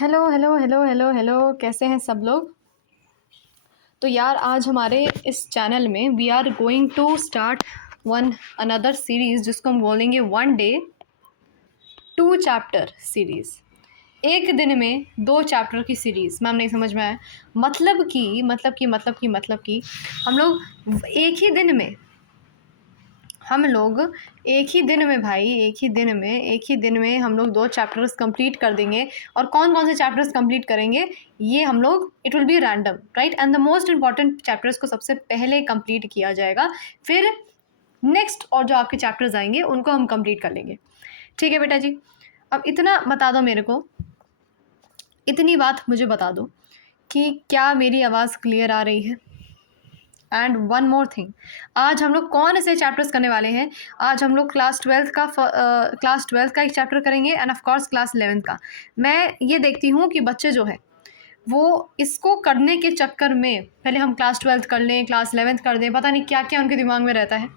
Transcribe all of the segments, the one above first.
Hello hello hello hello hello, कैसे हैं सब लोग। तो यार आज हमारे इस चैनल में we are going to start one another series जिसको हम बोलेंगे 1 डे 2 चैप्टर सीरीज़। एक दिन में 2 चैप्टर की सीरीज़। मैम नहीं समझ में आया। मतलब कि हम लोग एक ही दिन में हम लोग एक ही दिन में भाई एक ही दिन में हम लोग 2 चैप्टर्स कंप्लीट कर देंगे। और कौन कौन से चैप्टर्स कंप्लीट करेंगे ये हम लोग, it will be random, right. And the most important chapters को सबसे पहले कंप्लीट किया जाएगा, फिर नेक्स्ट और जो आपके चैप्टर्स आएंगे उनको हम कंप्लीट कर लेंगे। ठीक है बेटा जी। अब इतना बता दो मेरे को, इतनी बात मुझे बता दो कि क्या मेरी आवाज़ क्लियर आ रही है। एंड वन मोर थिंग, आज हम लोग कौन से चैप्टर्स करने वाले हैं। आज हम लोग क्लास ट्वेल्थ का एक चैप्टर करेंगे end of course class 11th का। मैं ये देखती हूँ कि बच्चे जो है वो इसको करने के चक्कर में पहले हम क्लास 12th कर लें, क्लास 11th कर दें, पता नहीं क्या क्या उनके दिमाग में रहता है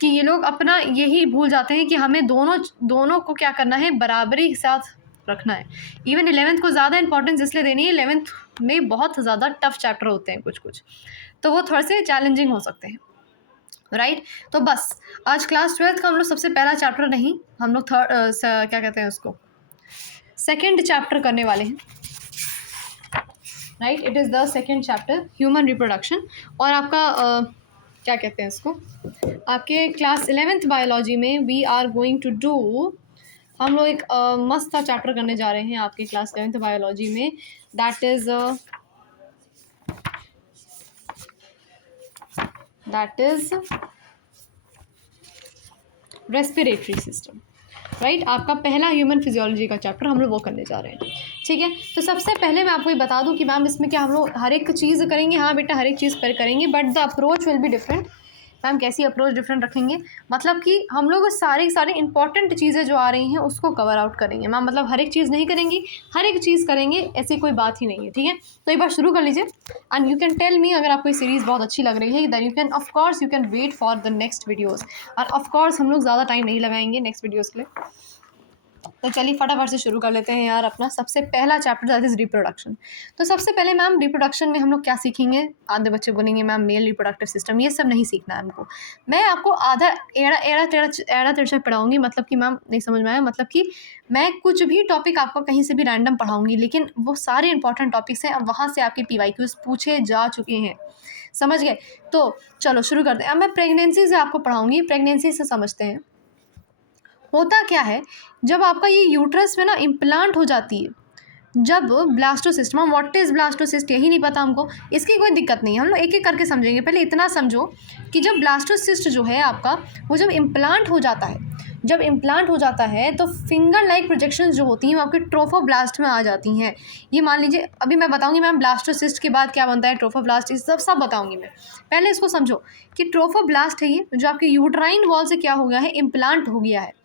कि ये लोग अपना यही भूल जाते हैं कि हमें दोनों को क्या करना है, बराबरी के साथ रखना है। इवन 11th को ज़्यादा इंपॉर्टेंस इसलिए देनी है, 11th में बहुत ज़्यादा टफ चैप्टर होते हैं कुछ तो वो थोड़े से चैलेंजिंग हो सकते हैं, राइट। तो बस आज क्लास 12th का हम लोग सबसे पहला चैप्टर नहीं, हम लोग क्या कहते हैं उसको, सेकेंड चैप्टर करने वाले हैं, right. It is the second chapter human reproduction. और आपका क्या कहते हैं इसको, आपके क्लास 11th बायोलॉजी में we are going to do, हम लोग एक मस्त सा चैप्टर करने जा रहे हैं आपके क्लास 11th बायोलॉजी में, that is respiratory system, right. आपका पहला ह्यूमन फिजियोलॉजी का चैप्टर हम लोग वो करने जा रहे हैं, ठीक है। तो सबसे पहले मैं आपको ये बता दूं कि मैम इसमें क्या हम लोग हर एक चीज़ करेंगे। हाँ बेटा, हर एक चीज़ पर करेंगे, but the approach will be different. Ma'am कैसी अप्रोच डिफरेंट रखेंगे, मतलब कि हम लोग सारी इंपॉर्टेंट चीज़ें जो आ रही हैं उसको कवर आउट करेंगे। मैम मतलब हर एक चीज़ नहीं करेंगी, हर एक चीज़ करेंगे, ऐसी कोई बात ही नहीं है, ठीक है। तो एक बार शुरू कर लीजिए and you can tell me अगर आपको ये सीरीज़ बहुत अच्छी लग रही है, then you can of course you can wait for the next videos. और ऑफ कोर्स हम लोग ज़्यादा टाइम नहीं लगाएंगे नेक्स्ट वीडियोज़ के लिए। तो चलिए फटाफट से शुरू कर लेते हैं यार अपना सबसे पहला चैप्टर, दैट इज़ रिप्रोडक्शन। तो सबसे पहले मैम रिप्रोडक्शन में हम लोग क्या सीखेंगे। आधे बच्चे बोलेंगे मैम मेल रिप्रोडक्टिव सिस्टम, ये सब नहीं सीखना है हमको। मैं आपको आधा एड़ा तिरछा पढ़ाऊँगी, मतलब कि मैम नहीं समझ में आया, मतलब कि मैं कुछ भी टॉपिक आपको कहीं से भी रैंडम पढ़ाऊँगी, लेकिन वो सारे इंपॉर्टेंट टॉपिक्स हैं और वहाँ से आपके PYQs पूछे जा चुके हैं, समझ गए। तो चलो शुरू करते हैं। अब मैं प्रेगनेंसी से आपको पढ़ाऊँगी, प्रेगनेंसी से समझते हैं होता क्या है। जब आपका ये यूट्रस में ना इम्प्लांट हो जाती है, जब blastocyst, ma'am what is blastocyst यही नहीं पता हमको, इसकी कोई दिक्कत नहीं है, हम लोग एक एक करके समझेंगे। पहले इतना समझो कि जब ब्लास्टोसिस्ट जो है आपका, वो जब इम्प्लांट हो जाता है, तो फिंगर लाइक प्रोजेक्शंस जो होती हैं वो आपके ट्रोफोब्लास्ट में आ जाती हैं। ये मान लीजिए, अभी मैं बताऊंगी मैम ब्लास्टोसिस्ट के बाद क्या बनता है, ट्रोफोब्लास्ट, इस सब बताऊंगी मैं। पहले इसको समझो कि ट्रोफोब्लास्ट है ये जो आपके यूट्राइन वॉल से क्या हो गया है, इम्प्लांट हो गया है।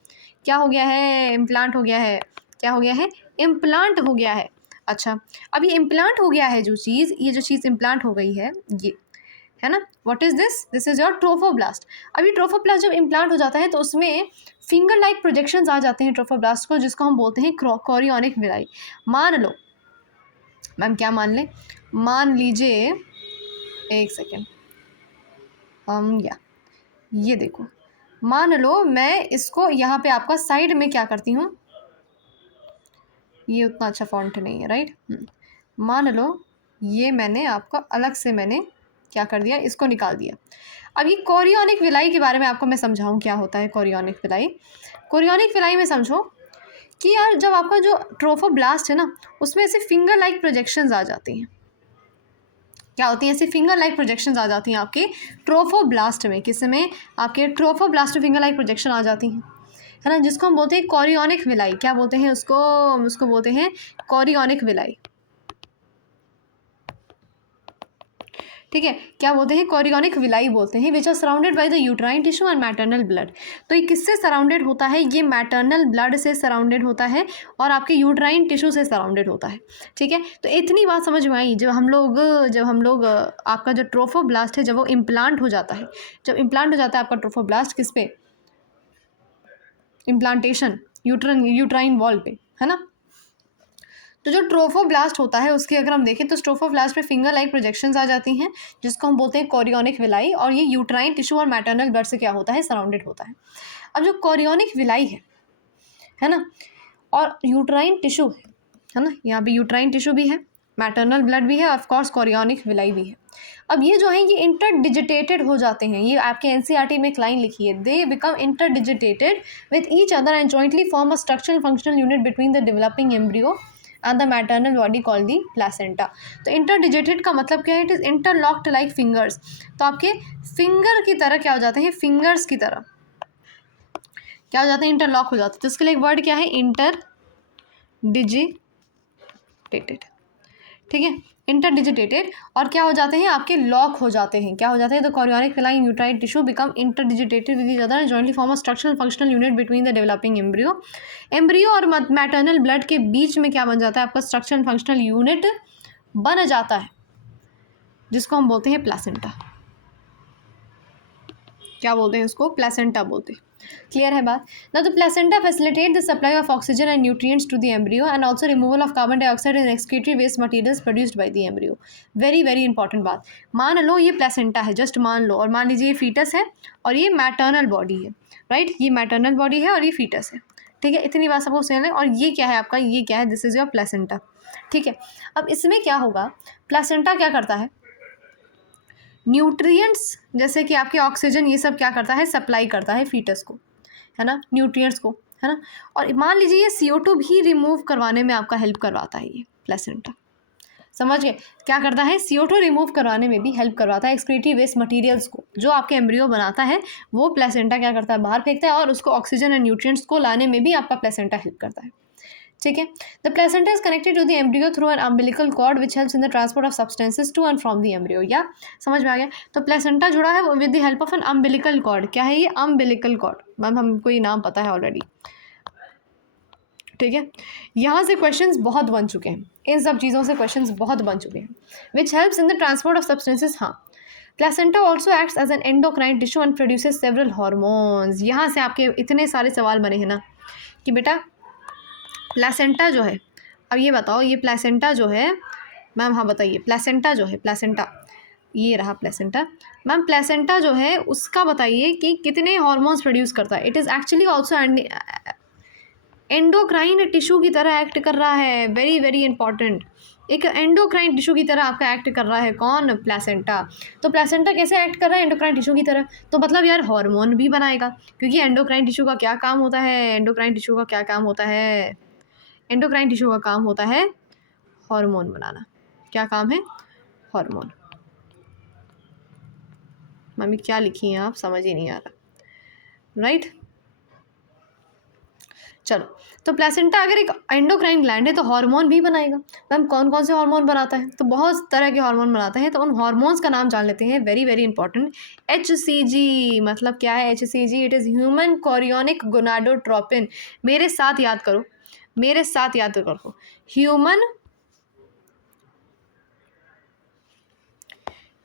क्या हो गया है, इम्प्लांट हो गया है। क्या हो गया है, इम्प्लांट हो गया है। अच्छा, अब ये इम्प्लांट हो गया है ये जो चीज़ इम्प्लांट हो गई है, ये है ना, what is this is your trophoblast. अभी ट्रोफोब्लास्ट जब इम्प्लांट हो जाता है तो उसमें फिंगर लाइक प्रोजेक्शंस आ जाते हैं ट्रोफोब्लास्ट को, जिसको हम बोलते हैं कोरियोनिक विलाई। मान लो मैम, क्या मान लें, मान लीजिए, एक सेकेंड, या ये देखो, मान लो मैं इसको यहाँ पे आपका साइड में क्या करती हूँ, ये उतना अच्छा फॉन्ट नहीं है, राइट। मान लो ये मैंने आपका अलग से मैंने क्या कर दिया, इसको निकाल दिया। अब ये कोरियोनिक विलाई के बारे में आपको मैं समझाऊं क्या होता है कोरियोनिक विलाई। कोरियोनिक विलाई में समझो कि यार जब आपका जो ट्रोफोब्लास्ट है ना, उसमें ऐसे फिंगर लाइक प्रोजेक्शंस आ जाती हैं। क्या होती हैं, ऐसे फिंगर लाइक प्रोजेक्शंस आ जाती हैं आपके ट्रोफोब्लास्ट में, किस में, आपके ट्रोफोब्लास्ट में फिंगर लाइक प्रोजेक्शन आ जाती हैं, है ना, जिसको हम बोलते हैं कोरियोनिक विलाई। क्या बोलते हैं उसको, हम उसको बोलते हैं कोरियोनिक विलाई, ठीक है। क्या बोलते हैं, कोरियोनिक विलाई बोलते हैं, which are surrounded by the uterine tissue and maternal blood. तो ये किससे सराउंडेड होता है, ये मैटरनल ब्लड से सराउंडेड होता है और आपके यूट्राइन टिश्यू से सराउंडेड होता है, ठीक है। तो इतनी बात समझ में आई। जब हम लोग आपका जो ट्रोफोब्लास्ट है, जब वो इम्प्लांट हो जाता है, आपका ट्रोफोब्लास्ट किस पे, इम्प्लांटेशन यूट्राइन वॉल पे, है ना। तो जो ट्रोफोब्लास्ट होता है उसकी अगर हम देखें तो ट्रोफोब्लास्ट पे फिंगर लाइक प्रोजेक्शंस आ जाती हैं जिसको हम बोलते हैं कोरियोनिक विलाई, और ये यूट्राइन टिश्यू और मैटरनल ब्लड से क्या होता है, सराउंडेड होता है। अब जो कोरियोनिक विलाई है ना, और यूट्राइन टिश्यू है ना, यहाँ पे यूट्राइन टिश्यू भी है, मैटरनल ब्लड भी है, ऑफ कोर्स कोरियोनिक विलाई भी है। अब ये जो है ये इंटरडिजिटेटेड हो जाते हैं, ये आपके एनसीईआरटी में एक लाइन लिखी है, they become interdigitated with each other and jointly form a structural functional unit between the developing embryo and the maternal body called the placenta. तो इंटरडिजिटेड का मतलब क्या है, it is interlocked like fingers. तो आपके finger की तरह क्या हो जाते हैं, फिंगर्स की तरह क्या हो जाते हैं, इंटरलॉक हो जाते हैं। तो इसके लिए एक वर्ड क्या है, इंटरडिजिटेटेड, ठीक है, इंटरडिजिटेटेड, और क्या हो जाते हैं, आपके लॉक हो जाते हैं, क्या हो जाते हैं, the chorionic villi in uterine tissue become interdigitated with each other and jointly form a structural functional unit between the developing embryo और मैटरनल ब्लड के बीच में क्या बन जाता है, आपका स्ट्रक्चरल फंक्शनल यूनिट बन जाता है जिसको हम बोलते हैं प्लेसेंटा। क्या बोलते हैं उसको, प्लेसेंटा बोलते हैं। क्लियर है बात ना। तो placenta facilitate the supply of oxygen and nutrients to the embryo and also removal of carbon dioxide and excretory waste materials produced by the embryo. Very very important बात। मान लो ये प्लेसेंटा है, जस्ट मान लो, और मान लीजिए ये फीटस है और ये मैटरनल बॉडी है, राइट, ये मैटरनल बॉडी है और ये फीटस है, ठीक है, इतनी बात सबको समझ लें। और ये क्या है आपका, ये क्या है, दिस इज योर प्लेसेंटा, ठीक है। अब इसमें क्या होगा, प्लेसेंटा क्या करता है, न्यूट्रिएंट्स जैसे कि आपके ऑक्सीजन ये सब क्या करता है, सप्लाई करता है फीटस को, है ना, न्यूट्रिएंट्स को, है ना। और मान लीजिए ये CO2 भी रिमूव करवाने में आपका हेल्प करवाता है ये प्लेसेंटा, समझ गए, क्या करता है, CO2 रिमूव करवाने में भी हेल्प करवाता है, एक्सक्रीटरी वेस्ट मटेरियल्स को जो आपके एम्ब्रियो बनाता है वो प्लेसेंटा क्या करता है, बाहर फेंकता है, और उसको ऑक्सीजन एंड न्यूट्रिएंट्स को लाने में भी आपका प्लेसेंटा हेल्प करता है, ठीक है। The placenta is connected to the embryo through an umbilical cord which helps in the transport of substances to and from the embryo. या समझ में आ गया। तो प्लेसेंटा जुड़ा है with the help of an umbilical cord. क्या है ये, अम्बिलिकल कॉर्ड, मैम हमको ये नाम पता है ऑलरेडी, ठीक है। यहाँ से क्वेश्चंस बहुत बन चुके हैं, इन सब चीज़ों से क्वेश्चंस बहुत बन चुके हैं। Which helps in the transport of substances, हाँ। Placenta also acts as an endocrine tissue and produces several hormones. यहाँ से आपके इतने सारे सवाल बने हैं ना कि बेटा प्लेसेंटा जो है, अब ये बताओ, ये प्लेसेंटा जो है मैम, हाँ बताइए, प्लेसेंटा जो है, प्लेसेंटा ये रहा प्लेसेंटा, मैम प्लेसेंटा जो है उसका बताइए कि कितने हार्मोन्स प्रोड्यूस करता है। It is actually also endocrine tissue की तरह एक्ट कर रहा है, वेरी वेरी इंपॉर्टेंट, एक एंडोक्राइन टिश्यू की तरह आपका एक्ट कर रहा है कौन, प्लेसेंटा। तो प्लेसेंटा कैसे एक्ट कर रहा है, एंडोक्राइन टिश्यू की तरह, तो मतलब यार हार्मोन भी बनाएगा, क्योंकि एंडोक्राइन टिश्यू का क्या काम होता है, एंडोक्राइन टिश्यू का क्या काम होता है, एंडोक्राइन टिश्यू का काम होता है हार्मोन बनाना। क्या काम है, हार्मोन। मम्मी क्या लिखी हैं आप, समझ ही नहीं आ रहा, राइट। चलो, तो प्लेसेंटा अगर एक एंडोक्राइन ग्लैंड है तो हार्मोन भी बनाएगा। मैम कौन कौन से हार्मोन बनाता है, तो बहुत तरह के हार्मोन बनाता है, तो उन हार्मोन्स का नाम जान लेते हैं, वेरी वेरी इंपॉर्टेंट। HCG मतलब क्या है, HCG it is human chorionic gonadotropin. मेरे साथ याद करो, मेरे साथ याद करो, ह्यूमन,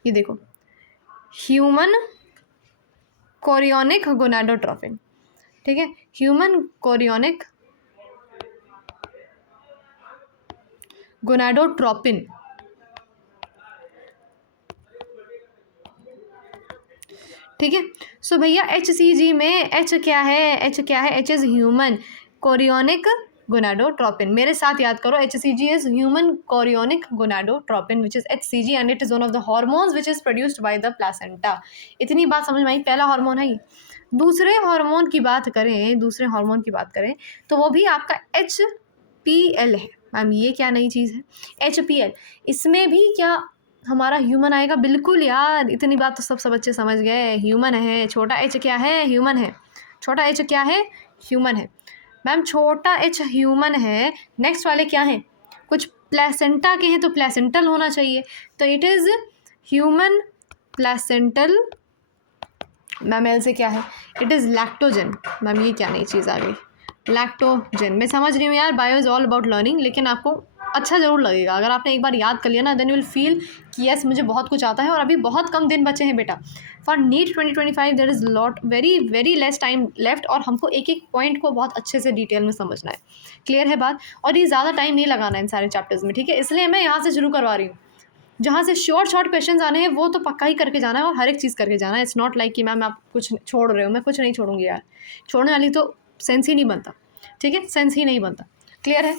ये देखो, ह्यूमन कोरियोनिक गोनाडोट्रोपिन, ठीक है, ह्यूमन कोरियोनिक गोनाडोट्रोपिन, ठीक है। सो भैया HCG में H क्या है, H क्या है, H is human chorionic gonadotropin. मेरे साथ याद करो, HCG is human chorionic gonadotropin which is HCG and it is one of the hormones which is produced by the placenta. इतनी बात समझ में आई, पहला हार्मोन है ये। दूसरे हार्मोन की बात करें, दूसरे हार्मोन की बात करें तो वो भी आपका HPL है। मैम ये क्या नई चीज़ है, HPL, इसमें भी क्या हमारा ह्यूमन आएगा, बिल्कुल यार, इतनी बात तो सब बच्चे समझ गए, ह्यूमन है, छोटा h क्या है, ह्यूमन है, छोटा h क्या है, ह्यूमन है। मैम छोटा h ह्यूमन है, नेक्स्ट वाले क्या हैं, कुछ प्लेसेंटा के हैं तो प्लेसेंटल होना चाहिए, तो it is human placental. Ma'am L से क्या है, इट इज़ लैक्टोजन। मैम ये क्या नई चीज़ आ गई, लैक्टोजन। मैं समझ रही हूँ यार, bio is all about learning, लेकिन आपको अच्छा ज़रूर लगेगा। अगर आपने एक बार याद कर लिया ना, देन यू विल फील कि यस मुझे बहुत कुछ आता है। और अभी बहुत कम दिन बचे हैं बेटा for NEET 2025। There is lot very very less time left, और हमको एक एक पॉइंट को बहुत अच्छे से डिटेल में समझना है। क्लियर है बात? और ये ज़्यादा टाइम नहीं लगाना है इन सारे चैप्टर्स में, ठीक है? इसलिए मैं यहाँ से शुरू करवा रही हूँ। जहाँ से शॉर्ट क्वेश्चंस आने हैं वो तो पक्का ही करके जाना है, और हर एक चीज़ करके जाना है। इट्स नॉट लाइक कि मैम आप कुछ छोड़ रहे हो। मैं कुछ नहीं छोड़ूंगी यार, छोड़ने वाली तो सेंस ही नहीं बनता, ठीक है? सेंस ही नहीं बनता। क्लियर है?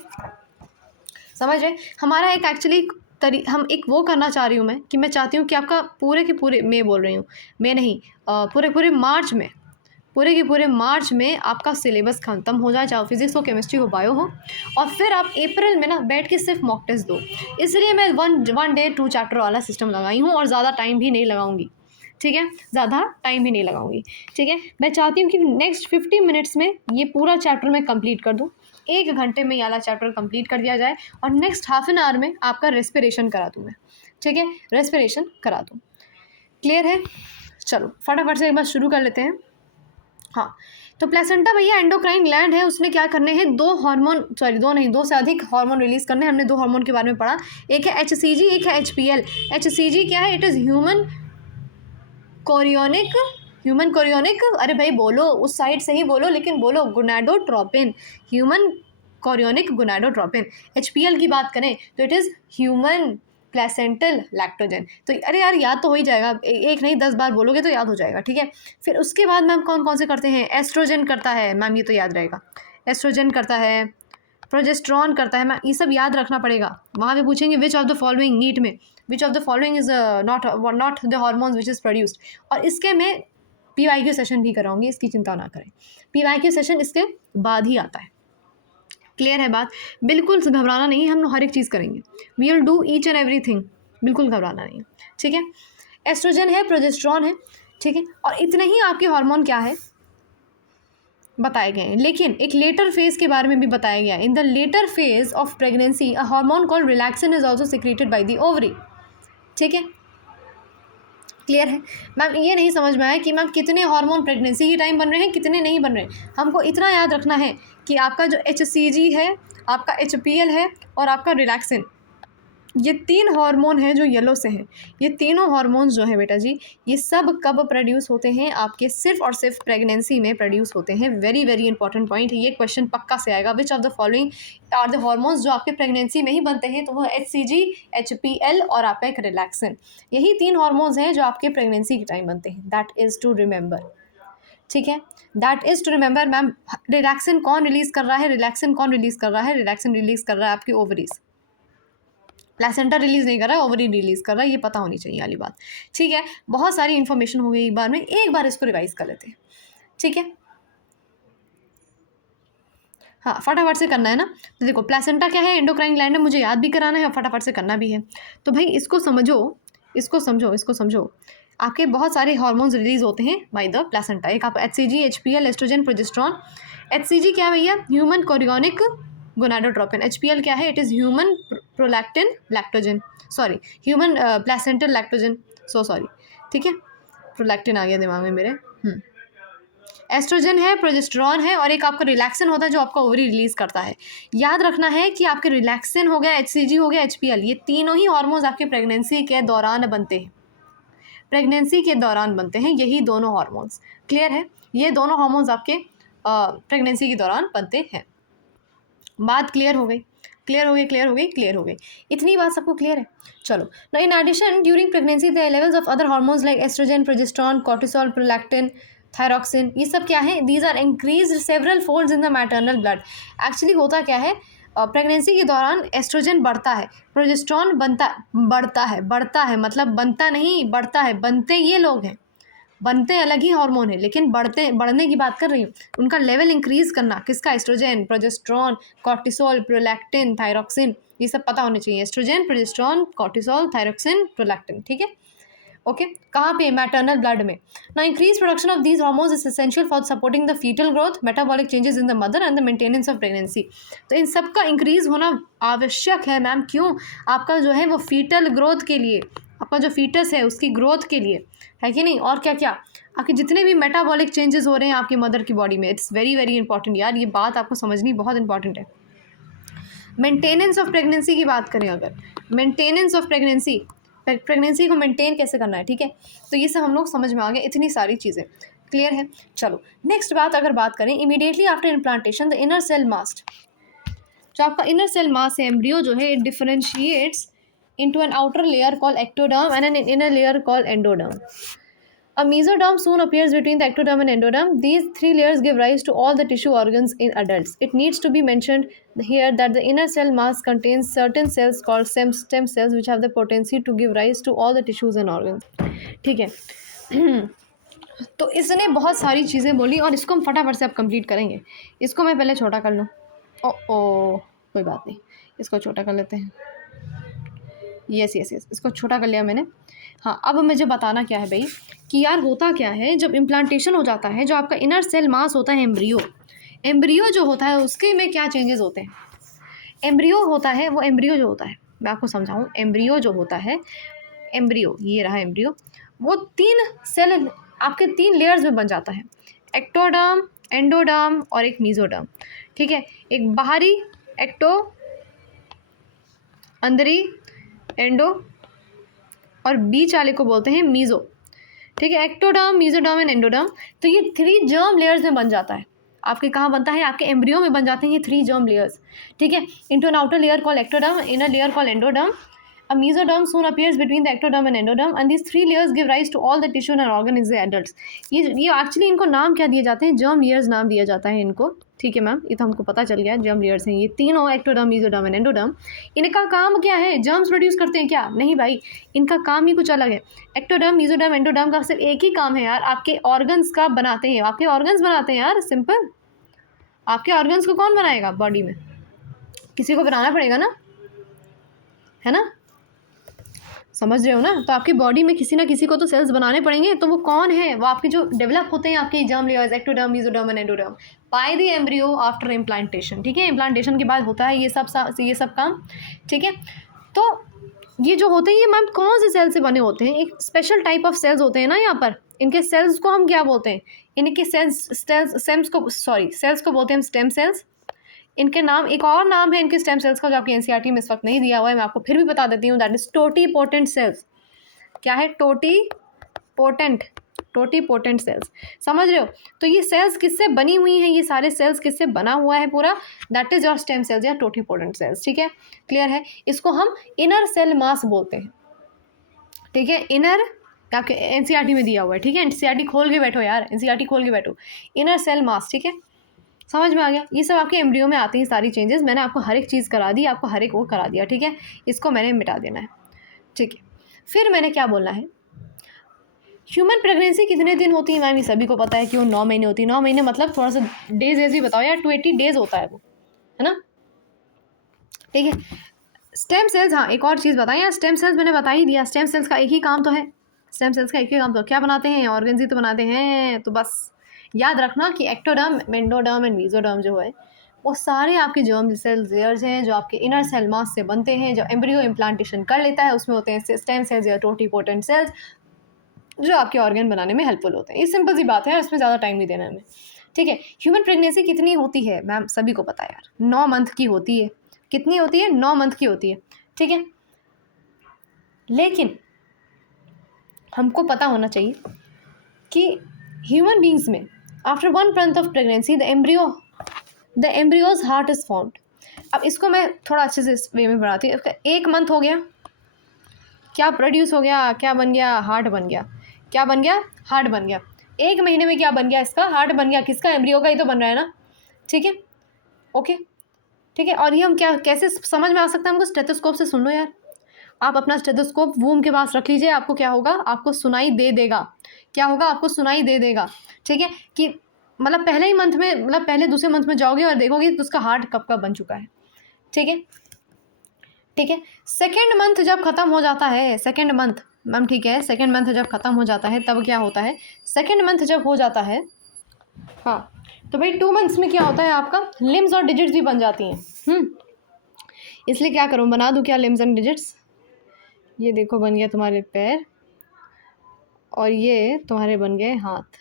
समझ रहे? हमारा एक एक्चुअली हम एक वो करना चाह रही हूँ मैं, कि मैं चाहती हूँ कि आपका पूरे के पूरे, मैं बोल रही हूँ, मैं नहीं, पूरे के पूरे मार्च में आपका सिलेबस ख़त्म हो जाए, चाहे फिजिक्स हो, केमिस्ट्री हो, बायो हो, और फिर आप अप्रैल में ना बैठ के सिर्फ मॉक टेस्ट दो। इसलिए मैं वन डे 2 चैप्टर वाला सिस्टम लगाई हूँ, और ज़्यादा टाइम भी नहीं लगाऊंगी, ठीक है? ज़्यादा टाइम भी नहीं लगाऊंगी, ठीक है? मैं चाहती हूँ कि नेक्स्ट 50 मिनट्स में ये पूरा चैप्टर मैं कंप्लीट कर दूँ। 1 घंटे में ये वाला चैप्टर कंप्लीट कर दिया जाए, और नेक्स्ट हाफ एन आवर में आपका रेस्पिरेशन करा दूँ मैं, ठीक है? रेस्पिरेशन करा दूँ। क्लियर है? चलो फटाफट से एक बार शुरू कर लेते हैं। हाँ, तो प्लेसेंटा भैया एंडोक्राइन ग्लैंड है, उसने क्या करने हैं, दो से अधिक हार्मोन रिलीज करने हैं। हमने 2 हार्मोन के बारे में पढ़ा, एक है HCG, एक है HPL। HCG क्या है? इट इज़ ह्यूमन कोरियोनिक, अरे भाई बोलो, उस साइड से ही बोलो, लेकिन बोलो gonadotropin, human chorionic gonadotropin. HPL की बात करें तो it is human placental lactogen. तो अरे यार याद तो हो ही जाएगा, एक नहीं 10 बार बोलोगे तो याद हो जाएगा, ठीक है? फिर उसके बाद मैम कौन कौन से करते हैं? एस्ट्रोजन करता है मैम, ये तो याद रहेगा। एस्ट्रोजन करता है, प्रोजेस्ट्रॉन करता है मैम, ये सब याद रखना पड़ेगा। वहाँ पे पूछेंगे which of the following, NEET में which of the following is not the hormones which is produced. और इसके मैं PYQ सेशन भी कराऊंगी, इसकी चिंता ना करें। PYQ सेशन इसके बाद ही आता है। क्लियर है बात? बिल्कुल घबराना नहीं है, हम हर एक चीज़ करेंगे। We will do each and everything, बिल्कुल घबराना नहीं है, ठीक है? एस्ट्रोजन है, प्रोजेस्ट्रॉन है, ठीक है? और इतने ही आपके हार्मोन क्या है बताए गए हैं। लेकिन एक लेटर फेज के बारे में भी बताया गया है। In the later phase of pregnancy a hormone called relaxin is also secreted by the ovary, ठीक है? क्लियर है? मैम ये नहीं समझ में आया कि मैम कितने हार्मोन प्रेगनेंसी के टाइम बन रहे हैं, कितने नहीं बन रहे हैं। हमको इतना याद रखना है कि आपका जो HCG है, आपका HPL है, और आपका रिलैक्सिन, ये 3 हार्मोन हैं जो येलो से हैं। ये तीनों हार्मोन्स जो हैं बेटा जी, ये सब कब प्रोड्यूस होते हैं? आपके सिर्फ और सिर्फ प्रेगनेंसी में प्रोड्यूस होते हैं। वेरी वेरी इंपॉर्टेंट पॉइंट है, ये क्वेश्चन पक्का से आएगा। Which of the following are the hormones जो आपके प्रेगनेंसी में ही बनते हैं? तो वो HCG, HPL और आपका एक रिलैक्सिन, यही 3 हार्मोन्स हैं जो आपके प्रेगनेंसी के टाइम बनते हैं। दैट इज़ टू रिमेंबर, ठीक है? That is to remember. Ma'am relaxin कौन रिलीज़ कर रहा है? रिलैक्सिन रिलीज़ कर रहा है आपकी ओवरीज। प्लेसेंटा रिलीज़ नहीं कर रहा है, ओवरी रिलीज़ कर रहा है, ये पता होनी चाहिए वाली बात, ठीक है? बहुत सारी इन्फॉर्मेशन हो गई एक बार में, एक बार इसको रिवाइज कर लेते हैं, ठीक है? हाँ फटाफट से करना है ना। तो देखो प्लेसेंटा क्या है, एंडोक्राइन ग्लैंड है, मुझे याद भी कराना है और फटाफट से करना भी है। तो भाई इसको समझो। आपके बहुत सारे हार्मोन्स रिलीज होते हैं बाय द प्लेसेंटा। एक आप HCG, HPL, estrogen, progesterone. HCG क्या है भैया? Human chorionic gonadotropin. HPL क्या है? It is human prolactin lactogen, sorry human placental lactogen, sorry, ठीक है? प्रोलैक्टिन आ गया दिमाग में मेरे। एस्ट्रोजन है, प्रोजेस्टेरॉन है, और एक आपका रिलैक्सिन होता है जो आपका ओवरी रिलीज करता है। याद रखना है कि आपके रिलैक्सिन हो गया, HCG हो गया, HPL, ये तीनों ही हार्मोन्स आपके प्रेगनेंसी के दौरान बनते हैं। यही दोनों हार्मोन्स। क्लियर है? ये दोनों हार्मोन्स आपके प्रेगनेंसी के दौरान बनते हैं। बात क्लियर हो गई? इतनी बात सबको क्लियर है? चलो ना, in addition during pregnancy the levels of other hormones like estrogen, progesterone, cortisol, prolactin, thyroxine, ये सब क्या है? These are increase several folds in the maternal blood. Actually होता क्या है, प्रेगनेंसी के दौरान एस्ट्रोजन बढ़ता है, प्रोजेस्टेरॉन बढ़ता है, मतलब बनता नहीं, बढ़ता है। बनते ये लोग हैं, बनते अलग ही हार्मोन है, लेकिन बढ़ने की बात कर रही हूँ। उनका लेवल इंक्रीज करना किसका? Estrogen, progesterone, cortisol, prolactin, thyroxine, ये सब पता होने चाहिए। Estrogen, progesterone, cortisol, thyroxine, prolactin, ठीक है? ओके, कहाँ पे? मैटरनल ब्लड में। ना increase production of these hormones is essential for supporting the foetal growth, metabolic changes in the mother and the maintenance of pregnancy. तो इन सब का इंक्रीज होना आवश्यक है मैम। क्यों? आपका जो है वो फीटल ग्रोथ के लिए, आपका जो फीटस है उसकी ग्रोथ के लिए, है कि नहीं? और क्या क्या आपके जितने भी मेटाबॉलिक चेंजेस हो रहे हैं आपकी मदर की बॉडी में, इट्स वेरी वेरी इंपॉर्टेंट यार, ये बात आपको समझनी बहुत इंपॉर्टेंट है। मेंटेनेंस ऑफ प्रेगनेंसी की बात करें, अगर मेंटेनेंस ऑफ प्रेगनेंसी को मेंटेन कैसे करना है, ठीक है, तो ये सब हम लोग समझ में आ गए, इतनी सारी चीज़ें क्लियर है। चलो नेक्स्ट बात अगर बात करें, immediately after implantation the inner cell mass, जो आपका इनर सेल मास है एम्ब्रियो जो है, it differentiates into an outer layer called ectoderm and an inner layer called endoderm. A mesoderm soon appears between the ectoderm and endoderm. These three layers give rise to all the tissue organs in adults. It needs to be mentioned here that the inner cell mass contains certain cells called stem cells which have the potency to give rise to all the tissues and organs. ठीक है। तो इसने बहुत सारी चीज़ें बोली और इसको हम फटाफट से अब कंप्लीट करेंगे। इसको मैं पहले छोटा कर लूँ। ओ कोई बात नहीं, इसको छोटा कर लेते हैं। यस, इसको छोटा कर लिया मैंने। हाँ, अब मुझे बताना क्या है भाई कि यार होता क्या है जब इम्प्लांटेशन हो जाता है, जो आपका इनर सेल मास होता है एम्ब्रियो जो होता है उसके में क्या चेंजेस होते हैं। एम्ब्रियो होता है, वो एम्ब्रियो जो होता है, मैं आपको समझाऊँ, एम्ब्रियो जो होता है, एम्ब्रियो ये रहा एम्ब्रियो, वो 3 सेल आपके 3 लेयर्स में बन जाता है, एक्टोडर्म, एंडोडर्म और एक मीजोडर्म। ठीक है, एक बाहरी एक्टो, अंदरी एंडो और बीच वाले को बोलते हैं मीज़ो। ठीक है, एक्टोडर्म, मीजोडर्म एंड एंडोडर्म। तो ये 3 जर्म लेयर्स में बन जाता है। आपके कहाँ बनता है, आपके एम्ब्रियो में बन जाते हैं ये 3 जर्म लेयर्स। ठीक है, into an outer layer call ectoderm, inner layer call endoderm. A mesoderm soon appears between the ectoderm and endoderm, and these 3 layers give rise to all the tissue and organ in the adults. ये actually इनको नाम क्या दिए जाते हैं, germ layers नाम दिया जाता है इनको। ठीक है मैम, ये तो हमको पता चल गया, जर्म लेयर्स हैं ये तीनों, एक्टोडर्म, मीजोडर्म एंड एंडोडर्म। इनका काम क्या है, जर्म्स प्रोड्यूस करते हैं क्या, नहीं भाई, इनका काम ही कुछ अलग है। एक्टोडर्म, मीजोडर्म, एंडोडर्म का सिर्फ एक ही काम है यार, आपके ऑर्गन्स का बनाते हैं, आपके ऑर्गन्स बनाते हैं यार, सिंपल। आपके ऑर्गन्स को कौन बनाएगा, बॉडी में किसी को बनाना पड़ेगा ना, है ना, समझ रहे हो ना। तो आपकी बॉडी में किसी ना किसी को तो सेल्स बनाने पड़ेंगे, तो वो कौन है, वो आपके जो डेवलप होते हैं आपके germ layers, ectoderm, mesoderm and endoderm, bye the embryo after implantation. ठीक है, इम्प्लांटेशन के बाद होता है ये सब काम। ठीक है, तो ये जो होते हैं ये मैम कौन से सेल से बने होते हैं, एक स्पेशल टाइप ऑफ सेल्स होते हैं ना यहाँ पर, इनके सेल्स को हम क्या बोलते हैं, इनके सेल्स को बोलते हैं हम स्टेम सेल्स। इनके नाम, एक और नाम है इनके स्टेम सेल्स का जो आपकी एनसीईआरटी में इस वक्त नहीं दिया हुआ है, मैं आपको फिर भी बता देती हूँ, दैट इज टोटीपोटेंट सेल्स। क्या है, टोटीपोटेंट सेल्स, समझ रहे हो। तो ये सेल्स किससे बनी हुई हैं, ये सारे सेल्स किससे बना हुआ है पूरा, that is your stem cells या टोटीपोटेंट सेल्स। ठीक है, क्लियर है। इसको हम इनर सेल मास बोलते हैं। ठीक है, इनर आपके एनसीईआरटी में दिया हुआ है। ठीक है, एनसीईआरटी खोल के बैठो यार, एनसीईआरटी खोल के बैठो, इनर सेल मास। ठीक है, समझ में आ गया। ये सब आपके एम्ब्रियो में आती हैं सारी चेंजेस, मैंने आपको हर एक चीज़ करा दी, आपको हर एक वो करा दिया। ठीक है, इसको मैंने मिटा देना है। ठीक है, फिर मैंने क्या बोलना है, ह्यूमन प्रेगनेंसी कितने दिन होती है मैम, ये सभी को पता है कि वो 9 महीने होती है। 9 महीने मतलब थोड़ा सा डेज भी बताओ यार, 20 डेज होता है वो, है ना। ठीक है, स्टेम सेल्स, हाँ एक और चीज़ बताएं यार, स्टेम सेल्स मैंने बता ही दिया, स्टेम सेल्स का एक ही काम तो है, स्टेम सेल्स का एक ही काम तो क्या बनाते हैं, ऑर्गन्स ही तो बनाते हैं। तो बस याद रखना कि एक्टोडर्म, एंडोडर्म एंड मीजोडर्म जो है वो सारे आपके जर्म सेल लेयर्स हैं जो आपके इनर सेल मास से बनते हैं, जो एम्ब्रियो इम्प्लांटेशन कर लेता है उसमें होते हैं स्टेम सेल्स या टोटीपोटेंट सेल्स जो आपके ऑर्गन बनाने में हेल्पफुल होते हैं। ये सिंपल सी बात है, इसमें ज़्यादा टाइम नहीं देना हमें। ठीक है, ह्यूमन प्रेगनेंसी कितनी होती है मैम, सभी को पता है यार, 9 मंथ की होती है। कितनी होती है, 9 मंथ की होती है। ठीक है, लेकिन हमको पता होना चाहिए कि ह्यूमन बींग्स में after 1 month of pregnancy the embryos heart is formed. अब इसको मैं थोड़ा अच्छे से इस वे में बढ़ाती हूँ। इसका 1 मंथ हो गया, क्या प्रोड्यूस हो गया, क्या बन गया, हार्ट बन गया। क्या बन गया, हार्ट बन गया। 1 महीने में क्या बन गया, इसका हार्ट बन गया। किसका, एम्ब्रियो का ही तो बन रहा है ना। ठीक है, ओके, ठीक है। और ये हम क्या कैसे समझ में आ सकता है हमको, स्टेथोस्कोप से सुन लो यार। आप अपना स्टेथोस्कोप वूम के पास रख लीजिए, आपको क्या होगा, आपको सुनाई दे देगा। क्या होगा, आपको सुनाई दे देगा। ठीक है, कि मतलब पहले ही मंथ में, मतलब पहले दूसरे मंथ में जाओगे और देखोगे तो उसका हार्ट कब का बन चुका है। ठीक है, ठीक है। सेकेंड मंथ जब ख़त्म हो जाता है, सेकेंड मंथ मैम, ठीक है, सेकेंड मंथ जब ख़त्म हो जाता है तब क्या होता है, सेकेंड मंथ जब हो जाता है, हाँ, तो भाई 2 मंथ्स में क्या होता है, आपका लिम्स और डिजिट्स भी बन जाती हैं। इसलिए क्या करूँ, बना दूँ क्या लिम्स एंड डिजिट्स। ये देखो बन गया तुम्हारे पैर और ये तुम्हारे बन गए हाथ।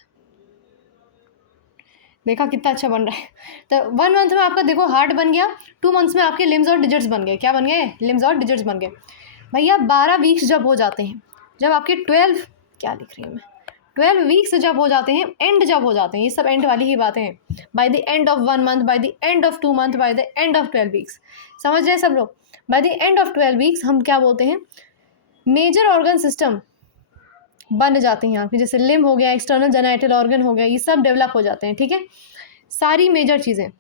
देखा कितना अच्छा बन रहा है। तो 1 मंथ में आपका देखो हार्ट बन गया, 2 मंथ्स में आपके लिम्स और डिजिट्स बन गए। क्या बन गए? लिम्स और डिजिट्स बन गए। भैया 12 वीक्स जब हो जाते हैं, जब आपके 12, क्या लिख रही हूँ मैं, 12 वीक्स जब हो जाते हैं, एंड जब हो जाते हैं, ये सब एंड वाली ही बातें हैं। Bye the end of 1 month, bye the end of 2 month, bye the end of 12 weeks, समझ रहे हैं सब लोग? Bye the end of 12 weeks हम क्या बोलते हैं, मेजर ऑर्गन सिस्टम बन जाते हैं यहाँ पे, जैसे लिम्ब हो गया, एक्सटर्नल जेनाइटल ऑर्गन हो गया, ये सब डेवलप हो जाते हैं। ठीक है, सारी मेजर चीज़ें,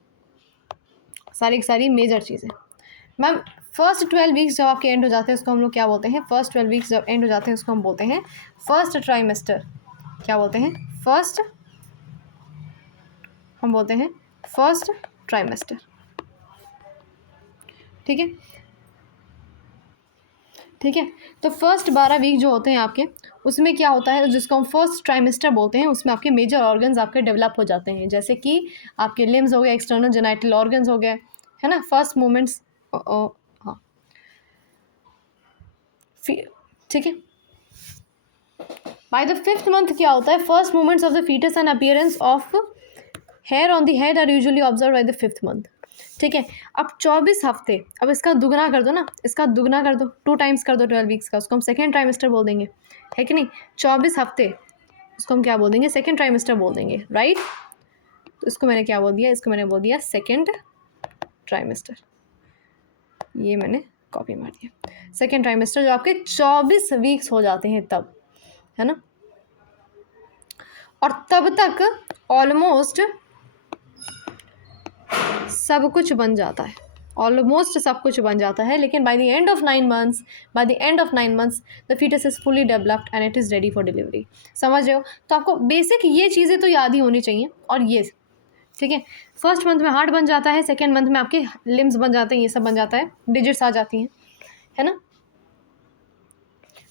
सारी मेजर चीज़ें। मैम फर्स्ट 12 वीक्स जब आपके एंड हो जाते हैं उसको हम लोग क्या बोलते हैं? फर्स्ट 12 वीक्स जब एंड हो जाते हैं उसको हम बोलते हैं फर्स्ट ट्राइमेस्टर। क्या बोलते हैं? हम बोलते हैं फर्स्ट ट्राइमेस्टर। ठीक है, ठीक है। तो फर्स्ट 12 वीक जो होते हैं आपके, उसमें क्या होता है, जिसको हम फर्स्ट ट्राइमेस्टर बोलते हैं, उसमें आपके मेजर ऑर्गन्स आपके डेवलप हो जाते हैं, जैसे कि आपके लिम्स हो गए, एक्सटर्नल जेनाइटल ऑर्गन्स हो गए, है ना, फर्स्ट मूवमेंट्स। हाँ, ठीक है। बाय द 5th मंथ क्या होता है, first movements of the foetus and appearance of hair on the head are usually observe by the 5th month. ठीक है, अब 24 हफ्ते, अब इसका दुगना कर दो ना, इसका दुगना कर दो, 2 टाइम्स कर दो 12 वीक्स का, उसको हम सेकेंड ट्राइमेस्टर बोल देंगे, है कि नहीं? 24 हफ्ते, उसको हम क्या बोल देंगे? सेकेंड ट्राइमेस्टर बोल देंगे, राइट? तो इसको मैंने क्या बोल दिया? इसको मैंने बोल दिया सेकेंड ट्राइमेस्टर। ये मैंने कॉपी मार दिया। सेकेंड ट्राइमेस्टर जो आपके 24 वीक्स हो जाते हैं तब, है ना? और तब तक ऑलमोस्ट सब कुछ बन जाता है, ऑलमोस्ट सब कुछ बन जाता है, लेकिन by the end of 9 months, the foetus is fully developed and it is ready for delivery. समझ रहे हो? तो आपको बेसिक ये चीज़ें तो याद ही होनी चाहिए। और ये ठीक है, फर्स्ट मंथ में हार्ट बन जाता है, सेकेंड मंथ में आपके लिम्स बन जाते हैं, ये सब बन जाता है, डिजिट्स आ जाती हैं, है ना?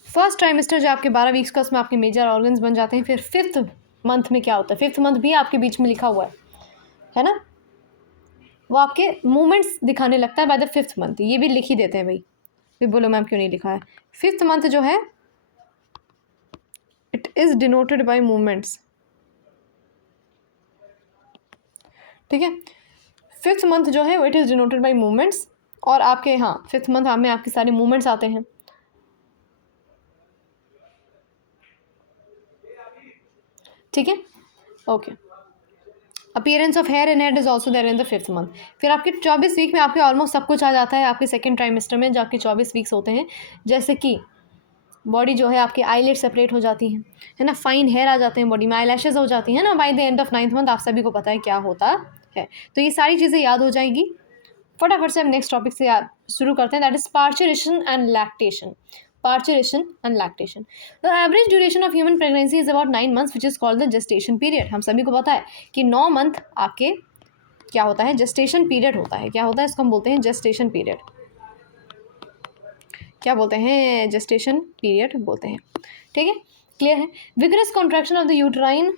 फर्स्ट ट्राइमेस्टर जो आपके 12 वीक्स का, उसमें आपके मेजर ऑर्गन्स बन जाते हैं। फिर 5th मंथ में क्या होता है? 5th मंथ भी आपके बीच में लिखा हुआ है ना? वो आपके मूवमेंट्स दिखाने लगता है बाय द 5th मंथ। ये भी लिख ही देते हैं भाई, फिर बोलो मैम क्यों नहीं लिखा है? 5th मंथ जो है it is denoted by movements. ठीक है, 5th मंथ जो है it is denoted by movements. और आपके, हाँ, 5th मंथ में आपके सारे मूवमेंट्स आते हैं। ठीक है, okay. Appearance of hair in head is also there in the 5th month. फिर आपके 24 वीक में आपके ऑलमोस्ट सब कुछ आ जाता है आपके सेकेंड ट्राइमेस्टर में, जो आपके 24 वीक्स होते हैं। जैसे कि बॉडी जो है आपकी आईलेट सेपरेट हो जाती है ना, फाइन हेयर आ जाते हैं बॉडी में, आईलैशेस हो जाती हैं ना bye the end of 9th month. आप सभी को पता है क्या होता है। तो ये सारी चीज़ें याद हो जाएंगी। फटाफट से हम नेक्स्ट टॉपिक से शुरू करते हैं, that is parturition and lactation. Parturition and lactation. The average duration of human pregnancy is about 9 months, which is called the gestation period. हम सभी को पता है कि 9 मंथ आपके क्या होता है? gestation period होता है। क्या होता है? इसको हम बोलते हैं gestation period। क्या बोलते हैं? gestation period बोलते हैं। ठीक है, क्लियर है? vigorous contraction of the uterine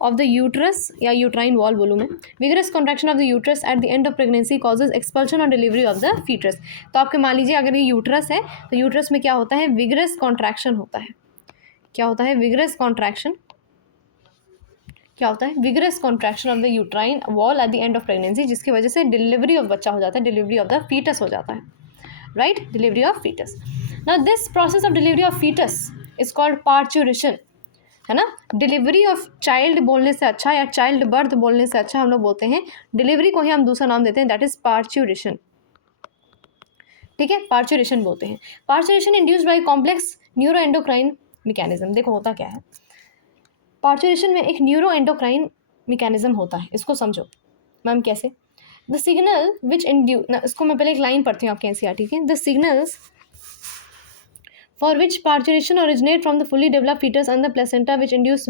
of the uterus या uterine wall बोलूँ मैं, vigorous contraction of the uterus at the end of pregnancy causes expulsion or delivery of the fetus। तो आपके मान लीजिए अगर ये यूट्रस है, तो यूट्रस में क्या होता है? vigorous contraction होता है। क्या होता है? vigorous contraction। क्या होता है? vigorous contraction of the uterine wall at the end of pregnancy, जिसकी वजह से डिलीवरी ऑफ बच्चा हो जाता है, डिलीवरी ऑफ द फीटस हो जाता है, right? Delivery of foetus. Now this process of delivery of foetus is called parturition, है ना? डिलीवरी ऑफ चाइल्ड बोलने से अच्छा या चाइल्ड बर्थ बोलने से अच्छा हम लोग बोलते हैं डिलीवरी को ही हम दूसरा नाम देते हैं, दैट इज पार्चुरेशन। ठीक है, पार्चुरेशन बोलते हैं। Parturition induced by complex neuro endocrine mechanism. देखो होता क्या है, पार्चुरेशन में एक न्यूरो एंडोक्राइन मैकेनिज्म होता है। इसको समझो मैम कैसे। द सिग्नल विच इसको मैं पहले एक लाइन पढ़ती हूँ आपके एनसीईआरटी की। The signals for which parturition originate from the fully developed fetus and the placenta, which induce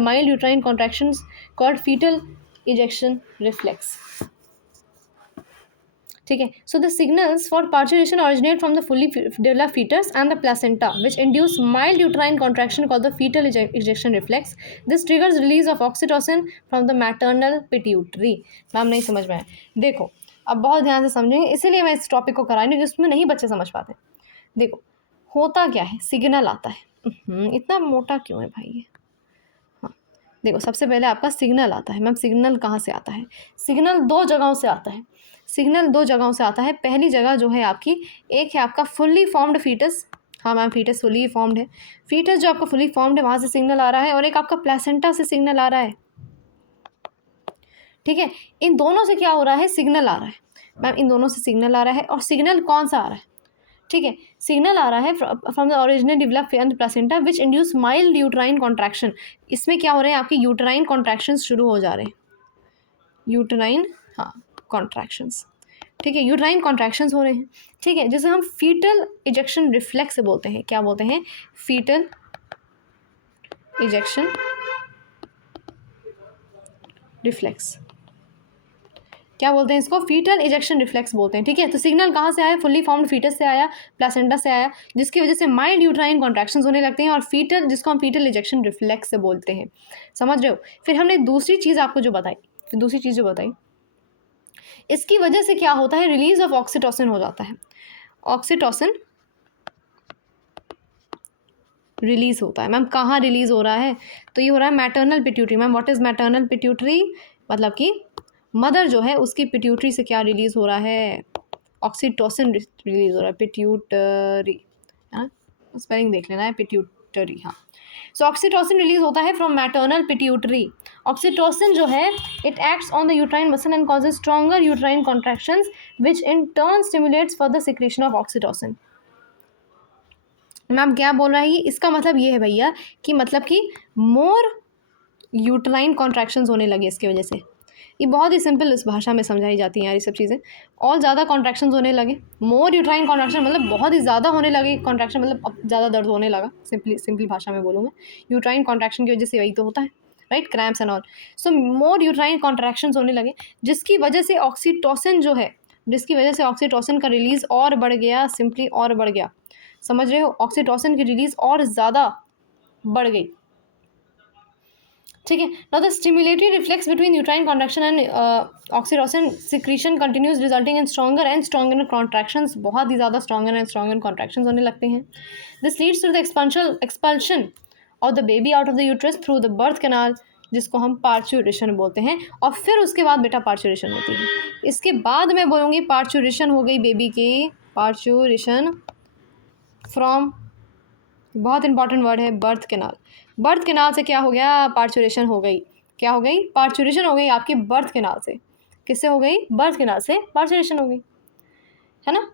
mild uterine contractions called fetal ejection reflex। ठीक है, so the signals for parturition originate from the fully developed fetus and the placenta, which induce mild uterine contraction called the fetal ejection reflex। This triggers release of oxytocin from the maternal pituitary। Ma'am नहीं समझ में आया? देखो अब बहुत ध्यान से समझेंगे, इसीलिए मैं इस टॉपिक को करा रही हूँ, जिसमें नहीं बच्चे समझ पाते। देखो होता क्या है, सिग्नल आता है। इतना मोटा क्यों है भाई ये? हाँ, देखो सबसे पहले आपका सिग्नल आता है। मैम सिग्नल कहाँ से आता है? सिग्नल दो जगहों से आता है। सिग्नल दो जगहों से आता है। पहली जगह जो है आपकी, एक है आपका फुल्ली फॉर्म्ड फीटस। हाँ मैम फीटस फुल्ली फॉर्म्ड है। फीटस जो आपका फुल्ली फॉर्म्ड है वहाँ से सिग्नल आ रहा है, और एक आपका प्लेसेंटा से सिग्नल आ रहा है। ठीक है, इन दोनों से क्या हो रहा है? सिग्नल आ रहा है। मैम इन दोनों से सिग्नल आ रहा है, और सिग्नल कौन सा आ रहा है? ठीक है, सिग्नल आ रहा है from the original developed placenta which induce mild uterine contraction. इसमें क्या हो रहे हैं? आपके यूट्राइन कॉन्ट्रैक्शंस शुरू हो जा रहे हैं। यूट्राइन, हाँ कॉन्ट्रैक्शंस। ठीक है, यूट्राइन कॉन्ट्रैक्शंस हो रहे हैं। ठीक है, जिसे हम फीटल इजेक्शन रिफ्लेक्स बोलते हैं। क्या बोलते हैं? Foetal ejection reflex. क्या बोलते हैं इसको? फीटल इजेक्शन रिफ्लेक्स बोलते हैं। ठीक है, तो सिग्नल कहाँ से आया? फुल्ली फॉर्म्ड फीटस से आया, प्लेसेंटा से आया, जिसकी वजह से माइल्ड यूट्राइन कॉन्ट्रैक्शंस होने लगते हैं, और फीटल, जिसको हम फीटल इजेक्शन रिफ्लेक्स से बोलते हैं। समझ रहे हो? फिर हमने दूसरी चीज़ आपको जो बताई, फिर दूसरी चीज़ जो बताई, इसकी वजह से क्या होता है? रिलीज ऑफ ऑक्सीटोसिन हो जाता है। ऑक्सीटोसिन रिलीज होता है। मैम कहाँ रिलीज हो रहा है? तो ये हो रहा है maternal pituitary. Ma'am what is maternal pituitary? मतलब कि मदर जो है उसकी पिट्यूटरी से क्या रिलीज हो रहा है? ऑक्सीटोसिन रिलीज हो रहा है। पिट्यूटरी, हाँ स्पेलिंग देख लेना है, पिट्यूटरी। हाँ, सो ऑक्सीटोसिन रिलीज होता है फ्रॉम मैटरनल पिट्यूटरी। ऑक्सीटोसिन जो है it acts on the uterine muscle and causes stronger uterine contractions which in turn stimulates further secretion of oxytocin. Ma'am क्या बोल रहा है ये? इसका मतलब ये है भैया कि मतलब कि मोर यूट्राइन कॉन्ट्रैक्शंस होने लगे इसकी वजह से। ये बहुत ही सिंपल इस भाषा में समझाई जाती हैं यार ये सब चीज़ें। और ज़्यादा कॉन्ट्रैक्शंस होने लगे, मोर यूट्राइन कॉन्ट्रैक्शन मतलब बहुत ही ज़्यादा होने लगे कॉन्ट्रैक्शन, मतलब अब ज़्यादा दर्द होने लगा। सिंपली भाषा में बोलूँ मैं, यूट्राइन कॉन्ट्रैक्शन की वजह से वही तो होता है, right? Cramps and all. So more uterine contractions होने लगे, जिसकी वजह से ऑक्सीटोसिन जो है, जिसकी वजह से ऑक्सीटोसिन का रिलीज़ और बढ़ गया, सिंपली और बढ़ गया। समझ रहे हो? ऑक्सीटोसिन की रिलीज़ और ज़्यादा बढ़ गई। ठीक है, now the stimulatory reflex between uterine contraction and oxytocin secretion continues resulting in stronger and stronger contractions. बहुत ही ज़्यादा स्ट्रॉन्गर एंड स्ट्रॉन्गर कॉन्ट्रैक्शंस होने लगते हैं। This leads to the expulsion of the baby out of the uterus through the birth canal, जिसको हम parturition बोलते हैं। और फिर उसके बाद बेटा पार्चुरेशन होती है। इसके बाद मैं बोलूँगी पार्चुरेशन हो गई बेबी की, पार्चुरेशन फ्रॉम, बहुत इंपॉर्टेंट वर्ड है, बर्थ कैनाल। बर्थ कैनाल से क्या हो गया? पार्चुरेशन हो गई। क्या हो गई? पार्चुरेशन हो गई आपकी बर्थ कैनाल से। किससे हो गई? बर्थ कैनाल से पार्चुरेशन हो गई, है ना?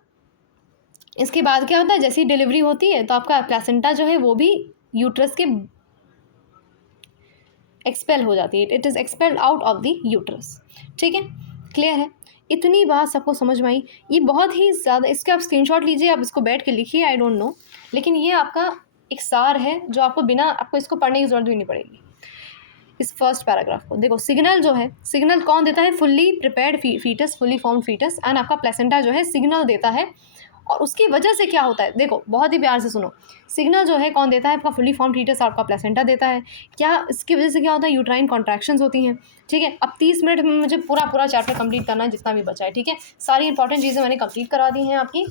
इसके बाद क्या होता है? जैसी डिलीवरी होती है तो आपका प्लेसेंटा जो है वो भी यूट्रस के एक्सपेल हो जाती है। It is expelled out of the uterus. ठीक है, क्लियर है? इतनी बात सबको समझ में आई? ये बहुत ही ज़्यादा, इसके आप स्क्रीनशॉट लीजिए, आप इसको बैठ के लिखिए, आई डोंट नो, लेकिन ये आपका एक सार है जो आपको बिना, आपको इसको पढ़ने की ज़रूरत भी नहीं पड़ेगी। इस फर्स्ट पैराग्राफ को देखो। सिग्नल जो है, सिग्नल कौन देता है? Fully prepared foetus, fully formed foetus, and आपका प्लेसेंटा जो है सिग्नल देता है। और उसकी वजह से क्या होता है? देखो बहुत ही प्यार से सुनो। सिग्नल जो है कौन देता है? आपका फुल्ली फॉर्म्ड फीटस, आपका प्लेसेंटा देता है। क्या इसकी वजह से क्या होता है? यूट्राइन कॉन्ट्रैक्शंस होती हैं। ठीक है, अब 30 मिनट में मुझे पूरा चैप्टर कंप्लीट करना है, जितना भी बचा है। ठीक है, सारी इंपॉर्टेंट चीज़ें मैंने कंप्लीट करा दी हैं आपकी।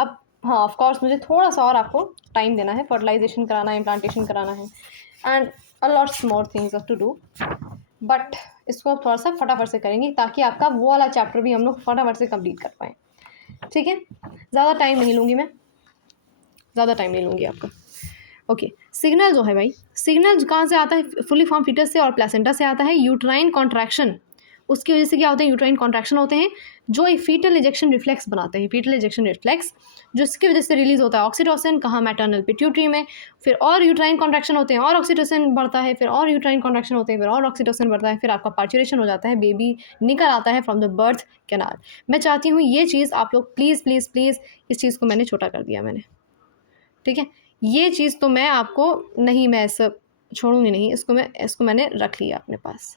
अब हाँ ऑफ कोर्स मुझे थोड़ा सा और आपको टाइम देना है, फर्टिलाइजेशन कराना है, इम्प्लांटेशन कराना है, and a lots more things to do, but इसको आप थोड़ा सा फटाफट से करेंगे ताकि आपका वो वाला चैप्टर भी हम लोग फटाफट से कंप्लीट कर पाएँ। ठीक है, ज़्यादा टाइम नहीं लूँगी मैं, ज़्यादा टाइम नहीं लूँगी आपका। ओके, सिग्नल जो है भाई, सिग्नल कहाँ से आता है? फुली फॉर्म फीटस से और प्लेसेंटा से आता है। यूट्राइन कॉन्ट्रैक्शन, उसकी वजह से क्या होते हैं? यूट्राइन कॉन्ट्रैक्शन होते हैं जो एक फीटल इजेक्शन रिफ्लेक्स बनाते हैं। फीटल इजेक्शन रिफ्लेक्स जिसकी वजह से रिलीज होता है ऑक्सीटोसिन, कहाँ? मैटरनल पिट्यूटरी में। फिर और यूट्राइन कॉन्ट्रैक्शन होते हैं और ऑक्सीटोसिन बढ़ता है, फिर और यूट्राइन कॉन्ट्रैक्शन होते हैं, फिर और ऑक्सीटोसिन बढ़ता है, फिर आपका पार्चुरेशन हो जाता है, बेबी निकल आता है फ्रॉम द बर्थ कैनाल। मैं चाहती हूँ ये चीज़ आप लोग प्लीज़ प्लीज़ प्लीज़, इस चीज़ को मैंने छोटा कर दिया मैंने, ठीक है, ये चीज़ तो मैं आपको नहीं, मैं ऐसा छोड़ूंगी नहीं, इसको मैंने रख लिया अपने पास,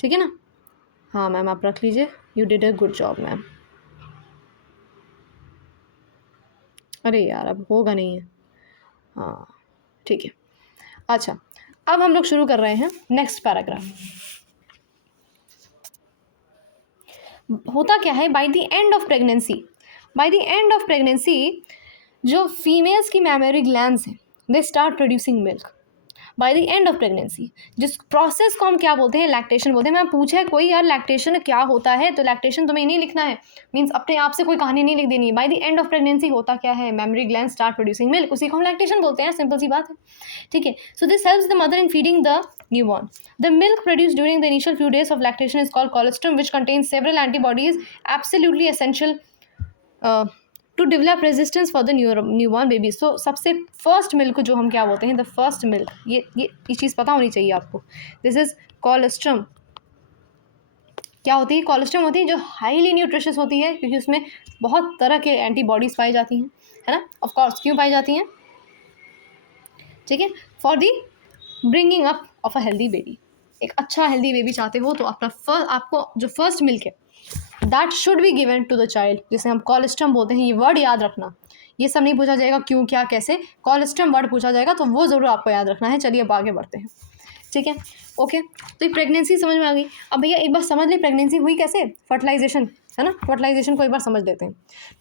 ठीक है ना? हाँ मैम आप रख लीजिए, you did a good job ma'am. अरे यार अब होगा नहीं है, हाँ ठीक है। अच्छा अब हम लोग शुरू कर रहे हैं नेक्स्ट पैराग्राफ। होता क्या है? Bye the end of pregnancy जो फीमेल्स की मैमरी ग्लैंड्स हैं they start producing milk. Bye the end of pregnancy. जिस प्रोसेस को हम क्या बोलते हैं, लैक्टेशन बोलते हैं। मैं पूछा है कोई यार लैक्टेशन क्या होता है, तो लैक्टेशन तुम्हें नहीं लिखना है, मीन्स अपने आप से कोई कहानी नहीं लिख देनी है। Bye the end of pregnancy होता क्या है, memory gland start producing milk, उसी को हम लैक्टेशन बोलते हैं, सिंपल सी बात है, ठीक है। So this helps the mother in feeding the newborn. The milk produced during the initial few days of lactation is called colostrum, which contains several antibodies absolutely essential to develop resistance for the newborn babies. So सबसे first milk जो हम क्या बोलते हैं, the first milk, ये चीज़ पता होनी चाहिए आपको। This is colostrum. क्या होती है, कोलेस्ट्रम होती है जो हाईली न्यूट्रिशियस होती है, क्योंकि उसमें बहुत तरह के एंटीबॉडीज पाई जाती हैं, है ना। ऑफ कोर्स क्यों पाई जाती हैं, ठीक है, for the bringing up of a healthy baby. एक अच्छा हेल्दी बेबी चाहते हो तो आपको जो फर्स्ट मिल्क है that should be given to the child, जिसे हम कोलेस्ट्रम बोलते हैं। ये वर्ड याद रखना, ये सब नहीं पूछा जाएगा क्यों क्या कैसे, कोलेस्ट्रम वर्ड पूछा जाएगा तो वो ज़रूर आपको याद रखना है। चलिए अब आगे बढ़ते हैं, ठीक है, ओके। तो ये प्रेगनेंसी समझ में आ गई। अब भैया एक बार समझ ली प्रेगनेंसी हुई कैसे, फर्टिलाइजेशन, है ना, फर्टिलाइजेशन को एक बार समझ लेते हैं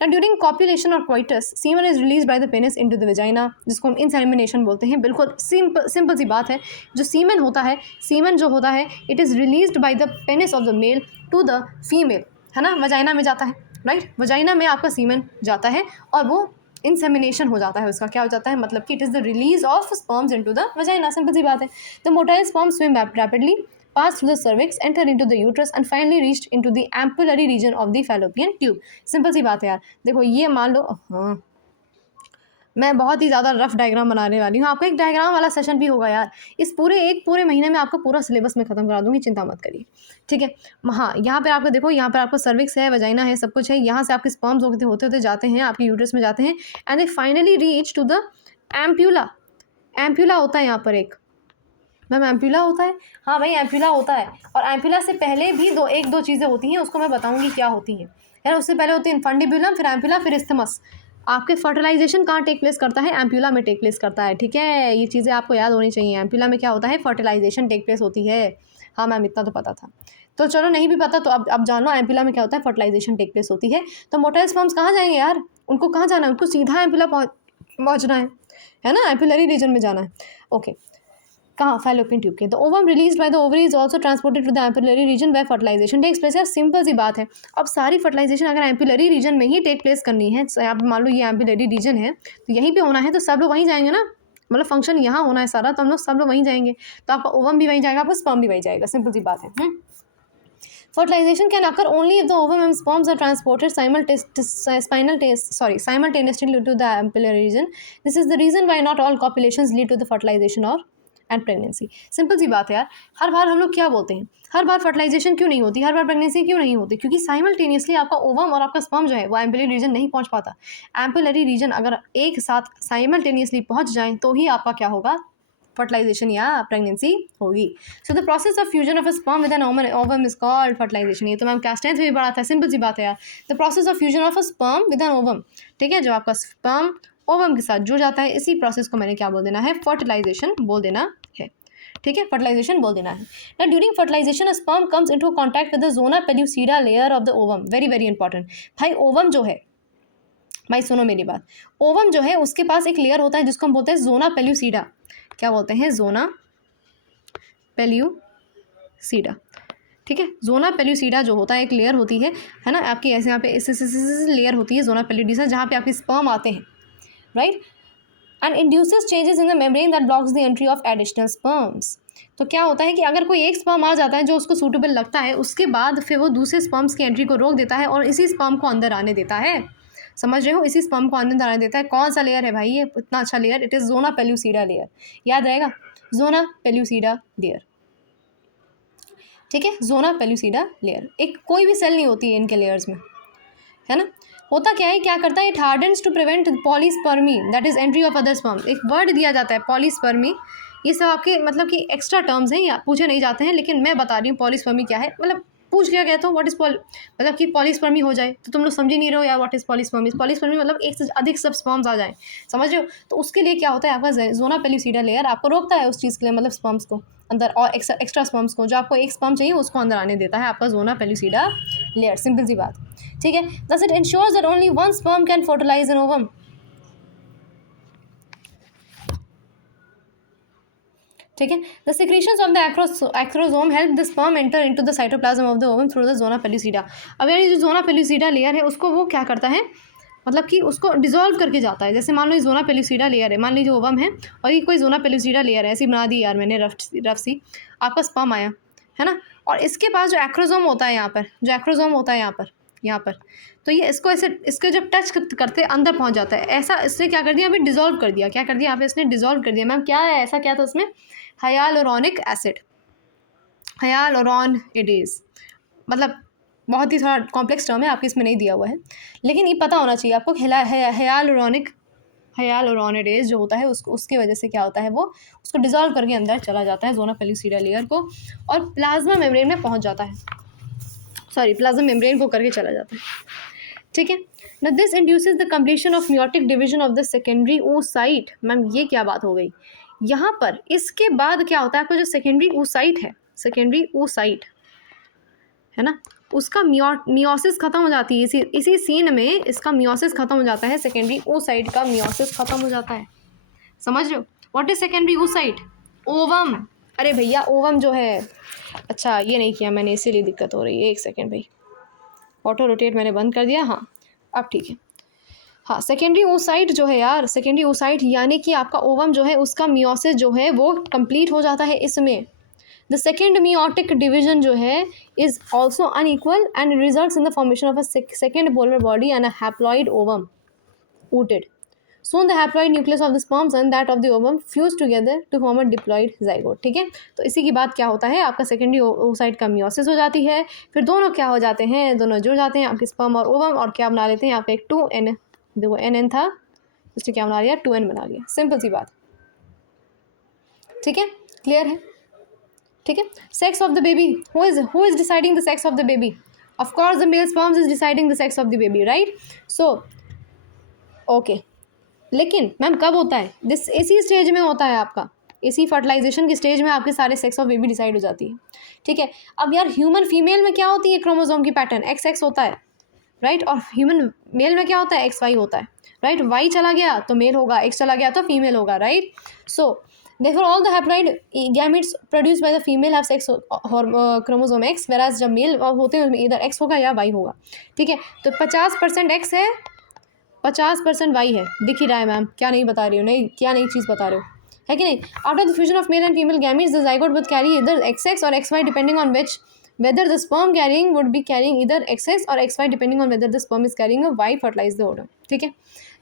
ना। ड्यूरिंग कॉपुलेशन और coitus semen is release by the penis into the vagina, जिसको हम इंसेमिनेशन बोलते हैं। बिल्कुल सिंपल सी बात है। जो सीमन होता है, सीमन जो होता है, it is released by the penis of the male to the female, है ना, वजाइना में जाता है, राइट, वजाइना में आपका सीमन जाता है और वो इंसेमिनेशन हो जाता है उसका। क्या हो जाता है, मतलब कि it is the release of sperms into the vagina, simple सी बात है। The motile sperm swim rapidly, pass through the cervix, enter into the uterus and finally reached into the ampullary region of the fallopian tube। Simple सी बात है यार। देखो ये मान लो, हाँ मैं बहुत ही ज़्यादा रफ डायग्राम बनाने वाली हूँ, आपका एक डायग्राम वाला सेशन भी होगा यार। इस पूरे महीने में आपका पूरा सिलेबस में ख़त्म करा दूँगी, चिंता मत करिए, ठीक है। हाँ यहाँ पे आपको देखो, यहाँ पर आपको सर्विक्स है, वजाइना है, सब कुछ है। यहाँ से आपके स्पर्म्स होते होते जाते हैं आपके यूट्रस में जाते हैं and they finally reach to the ampulla. Ampulla होता है यहाँ पर एक, मैम एम्प्यूला होता है, हाँ भाई एम्प्यूला होता है। और एम्प्यूला से पहले भी एक दो चीज़ें होती हैं, उसको मैं बताऊंगी क्या होती हैं, है ना। उससे पहले होती है इन्फंडिब्यूलम, फिर एम्प्यूला, फिर इस्थमस। आपके फर्टिलाइजेशन कहाँ टेक प्लेस करता है, एम्प्यूला में टेक प्लेस करता है, ठीक है। ये चीज़ें आपको याद होनी चाहिए। एम्प्यूला में क्या होता है, फर्टिलाइजेशन टेक प्लेस होती है। हाँ मैम इतना तो पता था, तो चलो नहीं भी पता तो अब जान लो, एम्प्यूला में क्या होता है, फर्टिलाइजेशन टेक प्लेस होती है। तो मोटाइल स्पर्म्स कहाँ जाएंगे यार, उनको कहाँ जाना है, उनको सीधा एम्प्यूला पहुँचना है ना, एम्प्यूलरी रीजन में जाना है, ओके। कहाँ, फैलोपियन ट्यूब के। The ovum release by the ovary is also transported to the ampullary region where fertilisation takes place. यार सिंपल सी बात है, अब सारी फर्टिलाइजेशन अगर एम्पुलरी रीजन में ही टेक प्लेस करनी है, यहाँ पे मान लो ये एम्पुलरी रीजन है तो यहीं पे होना है, तो सब लोग वहीं जाएंगे ना, मतलब फंक्शन यहाँ होना है सारा, तो हम लोग सब लोग वहीं जाएंगे, तो आपका ओवम भी वहीं जाएगा, आपका स्पर्म भी वहीं जाएगा, सिंपल सी बात है। Fertilization can occur only if the ovum and sperms are transported simultaneously to the ampullary region. This is the reason why not all copulations lead to the fertilization or and pregnancy. Simple सी बात है यार। हर बार हम लोग क्या बोलते हैं, हर बार fertilisation क्यों नहीं होती, हर बार प्रेगनेंसी क्यों नहीं होती, क्योंकि साइमल्टेनियसली आपका ओवम और आपका स्पर्म जो है वो एम्पुलरी रीजन नहीं पहुंच पाता। एम्पुलरी रीजन अगर एक साथ साइमल्टेनियसली पहुंच जाए तो ही आपका क्या होगा, फर्टिलाइजेशन या प्रेगनेंसी होगी। So the process of fusion of a sperm with an ovum is called fertilisation. ये तो मैम क्लास 10th में भी पढ़ा था, सिंपल सी बात है यार। The process of fusion of a sperm with an ovum, ठीक है, जो आपका स्पर्म ओवम के साथ जुड़ जाता है, इसी प्रोसेस को मैंने क्या बोल देना है, फर्टिलाइजेशन बोल देना है, ठीक है, फर्टिलाइजेशन बोल देना है ना। During fertilisation a sperm comes into contact with the zona pellucida layer of the ovum. Very important भाई, ओवम जो है, भाई सुनो मेरी बात, ओवम जो है उसके पास एक लेयर होता है जिसको हम बोलते हैं जोना पेल्यूसिडा। क्या बोलते हैं, जोना पेल्यूसिडा, ठीक है। जोना पेल्यूसिडा जो होता है एक लेयर होती है ना, आपकी ऐसे यहाँ पे इस लेयर होती है जोना पेल्यूसिडा, जहाँ पे आपके स्पर्म आते हैं, right, and induces changes in the membrane that blocks the entry of additional sperms. तो क्या होता है कि अगर कोई एक स्पर्म आ जाता है जो उसको सूटेबल लगता है, उसके बाद फिर वो दूसरे स्पर्म्स की एंट्री को रोक देता है और इसी स्पर्म को अंदर आने देता है। समझ रहे हो, इसी स्पर्म को अंदर आने देता है। कौन सा लेयर है भाई ये, इतना अच्छा layer, it is zona pellucida layer, याद रहेगा, जोना पेल्यूसिडा लेयर, ठीक है, जोना पेल्यूसिडा लेयर। एक कोई भी सेल नहीं होती है इनके लेयर्स में, है ना। होता क्या है, क्या करता है, it hardens to prevent polyspermy that is entry of other sperm. एक वर्ड दिया जाता है पॉलीस्पर्मी, ये सब आपके मतलब कि एक्स्ट्रा टर्म्स हैं या पूछे नहीं जाते हैं, लेकिन मैं बता रही हूँ पॉलीस्पर्मी क्या है। मतलब पूछ लिया गया तो व्हाट इज मतलब कि पॉलीस्पर्मी हो जाए तो तुम लोग समझ ही नहीं रहे हो यार, व्हाट इज पॉलीस्पर्मी। पॉलीस्पर्मी मतलब एक से अधिक सब स्पर्म्स आ जाएं, समझ रहे हो। तो उसके लिए क्या होता है, आपका जोना पेल्यूसिडा लेयर आपको रोकता है उस चीज़ के लिए, मतलब स्पर्म्स को अंदर और एक्स्ट्रा स्पर्म्स को, जो आपको एक स्पर्म चाहिए उसको अंदर आने देता है आपका जोना पेल्यूसिडा लेयर, सिंपल सी बात, ठीक है। Thus it ensures that only one sperm can fertilise an ovum, ठीक है। The secretions of the acrosome help the sperm enter into the cytoplasm of the ovum through the zona pellucida. अब यार ये जो जोना पेलुसिडा लेयर है उसको वो क्या करता है, मतलब कि उसको डिसॉल्व करके जाता है। जैसे मान लो ये जोना पेलुसिडा लेयर है, मान लीजिए ओवम है और ये कोई जोना पेलुसिडा लेयर है, ऐसी बना दी यार मैंने रफ सी, आपका स्पर्म आया है ना, और इसके पास जो एक्रोसोम होता है यहाँ पर, जो एक्रोसोम होता है यहाँ पर, तो ये इसको ऐसे इसको जब टच करते अंदर पहुँच जाता है। ऐसा इसने क्या कर दिया, अभी डिसॉल्व कर दिया। क्या कर दिया यहाँ पे इसने, डिसॉल्व कर दिया। मैम क्या है, ऐसा क्या था उसमें, हाइयालुरोनिक एसिड, हाइयालुरोनिडेज, मतलब बहुत ही थोड़ा कॉम्प्लेक्स टर्म है, आपके इसमें नहीं दिया हुआ है, लेकिन ये पता होना चाहिए आपको। हाइयालुरोनिडेज जो होता है उसको, उसकी वजह से क्या होता है, वो उसको डिसॉल्व करके अंदर चला जाता है जोना पेलुसिडा लेयर को, और प्लाज्मा मेम्ब्रेन में पहुंच जाता है, सॉरी प्लाज्मा मेम्ब्रेन को करके चला जाता है। ठीक है ना, this induces the completion of meiotic division of the secondary oocyte। Ma'am ये क्या बात हो गई, यहाँ पर इसके बाद क्या होता है, आपका जो सेकेंडरी oocyte है, सेकेंडरी oocyte है ना, उसका मियोसिस खत्म हो जाती है। इसी सीन में इसका मियोसिस खत्म हो जाता है, सेकेंडरी oocyte का मियोसिस खत्म हो जाता है। समझ रहे हो, what is secondary oocyte, ovum. अरे भैया ओवम जो है, अच्छा ये नहीं किया मैंने इसीलिए दिक्कत हो रही है, एक सेकेंड भाई, ऑटो रोटेट मैंने बंद कर दिया, हाँ अब ठीक है। हाँ सेकेंडरी oocyte जो है यार, सेकेंडरी oocyte यानी कि आपका ओवम जो है उसका मियोसिस जो है वो कंप्लीट हो जाता है इसमें। द सेकेंड मियोटिक डिवीजन जो है is also unequal and results in the formation of a second polar body and a haploid ovum ooted. Soon the haploid nucleus of the sperms and that of the ovum fuse together to form a diploid zygote। ठीक है, तो इसी के बाद क्या होता है, आपका सेकेंडरी oocyte का मियोसिस हो जाती है, फिर दोनों क्या हो जाते हैं, दोनों जुड़ जाते हैं आपके स्पर्म और ओवम, और क्या बना लेते हैं यहाँ पे एक 2n, देखो n था उसने क्या बना लिया, 2n बना लिया। सिंपल सी बात, ठीक है, क्लियर है। ठीक है, sex of the baby, who is deciding the sex of the baby, of course the male sperms is deciding the sex of the baby, right. So okay, लेकिन मैम कब होता है, इसी स्टेज में होता है आपका, इसी फर्टिलाइजेशन की स्टेज में आपके सारे सेक्स ऑफ बेबी डिसाइड हो जाती है। ठीक है, अब यार ह्यूमन फीमेल में क्या होती है, क्रोमोसोम की पैटर्न XX होता है, राइट, और ह्यूमन मेल में क्या होता है, XY होता है, राइट। Y चला गया तो मेल होगा, X चला गया तो फीमेल होगा, right. So therefore all the haploid gametes produced by the female have sex chromosome X, whereas जब मेल होते हैं उसमें इधर X होगा या Y होगा। ठीक है, तो 50% X है, 50% Y है, दिख ही रहा है मैम, क्या नहीं बता रही हो, नहीं क्या नई चीज़ बता रहे हो, है कि नहीं। After the fusion of male and female gametes the zygote would carry either XX or XY depending on which, whether the sperm carrying would be carrying either XX or XY depending on whether the sperm is carrying a Y fertilized the ovum। ठीक है,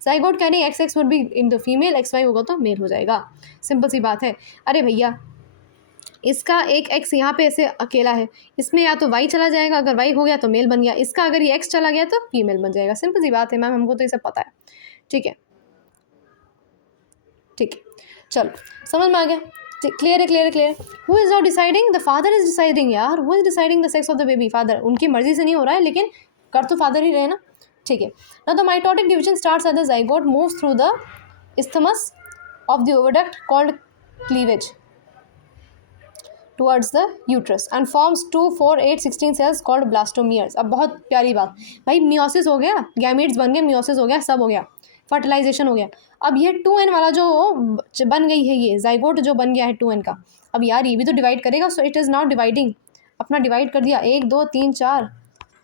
zygote carrying XX would be in the female, XY होगा तो mail हो जाएगा, simple सी बात है। अरे भैया इसका एक X यहाँ पे ऐसे अकेला है, इसमें या तो Y चला जाएगा, अगर Y हो गया तो मेल बन गया, इसका अगर ये X चला गया तो फीमेल बन जाएगा, सिंपल सी बात है मैम, हमको तो ये सब पता है। ठीक है, ठीक है, चलो समझ में आ गया, क्लियर है, क्लियर है, clear. Who is not deciding, the father is deciding यार, who is deciding the sex of the baby, father, उनकी मर्जी से नहीं हो रहा है लेकिन कर तो फादर ही रहे ना। ठीक है, now the mitotic division starts at the zygote, moves through the isthmus of the oviduct called cleavage towards the uterus and forms 2, 4, 8, 16 cells called blastomeres। अब बहुत प्यारी बात भाई, मियोसिस हो गया, गैमेट्स बन गए, मियोसिस हो गया, सब हो गया, फर्टिलाइजेशन हो गया। अब ये 2n वाला जो बन गई है, ये जाइगोट जो बन गया है 2n का, अब यार ये भी तो डिवाइड करेगा, so it is not dividing, अपना डिवाइड कर दिया, 1 2 3 4,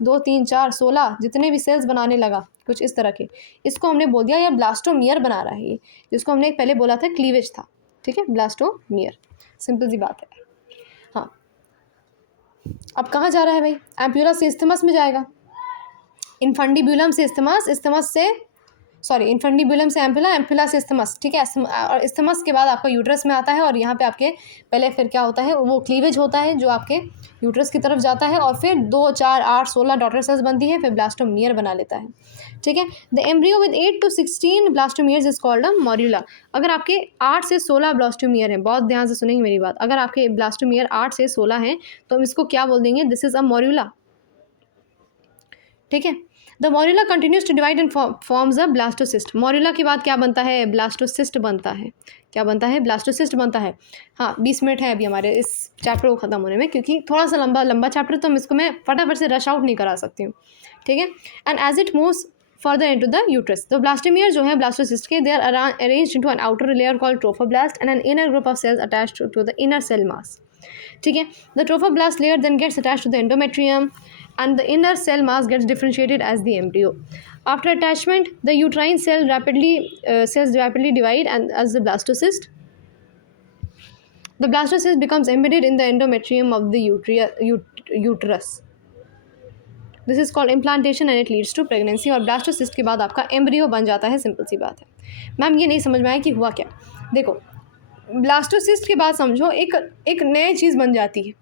2 3 4 16 जितने भी सेल्स बनाने लगा कुछ इस तरह के, इसको हमने बोल दिया यार ब्लास्टोमियर बना रहा है ये, जिसको हमने पहले बोला था क्लीवेज था। ठीक है, ब्लास्टोमियर, सिंपल सी बात है। हाँ, अब कहाँ जा रहा है भाई, एम्प्यूला से इस्थमस में जाएगा, इनफंडिब्यूलम से इस्थमस, इस्थमस से सॉरी इनफंडिब्यूलम से एम्प्यूला, एम्प्यूला से इस्थमस। ठीक है, और इस्थमस के बाद आपका यूट्रस में आता है, और यहाँ पे आपके पहले फिर क्या होता है, वो क्लीवेज होता है जो आपके यूट्रस की तरफ जाता है, और फिर 2 4 8 16 डॉटर सेल्स बनती है, फिर ब्लास्टोमियर बना लेता है। ठीक है, the embryo with 8 to 16 blastomeres is called a morula. अगर आपके 8 से 16 ब्लास्टोमियर हैं, बहुत ध्यान से सुनेंगे मेरी बात, अगर आपके ब्लास्टोमियर 8 से 16 हैं तो हम इसको क्या बोल देंगे, दिस इज अ मॉड्यूला। ठीक है, the morula continues to divide and forms a blastocyst. Morula के बाद क्या बनता है, ब्लास्टोसिस्ट बनता है, क्या बनता है, ब्लास्टोसिस्ट बनता है। हाँ 20 मिनट है अभी हमारे इस चैप्टर को ख़त्म होने में, क्योंकि थोड़ा सा लंबा चैप्टर, तो इसको मैं फटाफट से रश आउट नहीं करा सकती हूँ। ठीक है, and as it moves further into the uterus. तो ब्लास्टोमियर जो है ब्लास्टोसिस्ट के, they are arranged into an outer layer called trophoblast and an inner group of cells attached to the inner cell mass. ठीक है, the trophoblast layer then gets attached to the endometrium and the inner cell mass gets differentiated as the embryo. After attachment, the uterine cells rapidly divide and as the blastocyst. The blastocyst becomes embedded in the endometrium of the uterus. This is called implantation and it leads to pregnancy. और blastocyst के बाद आपका embryo बन जाता है, simple सी बात है। मैम ये नहीं समझ में आया कि हुआ क्या। देखो, ब्लास्टोसिस्ट के बाद समझो एक नई चीज़ बन जाती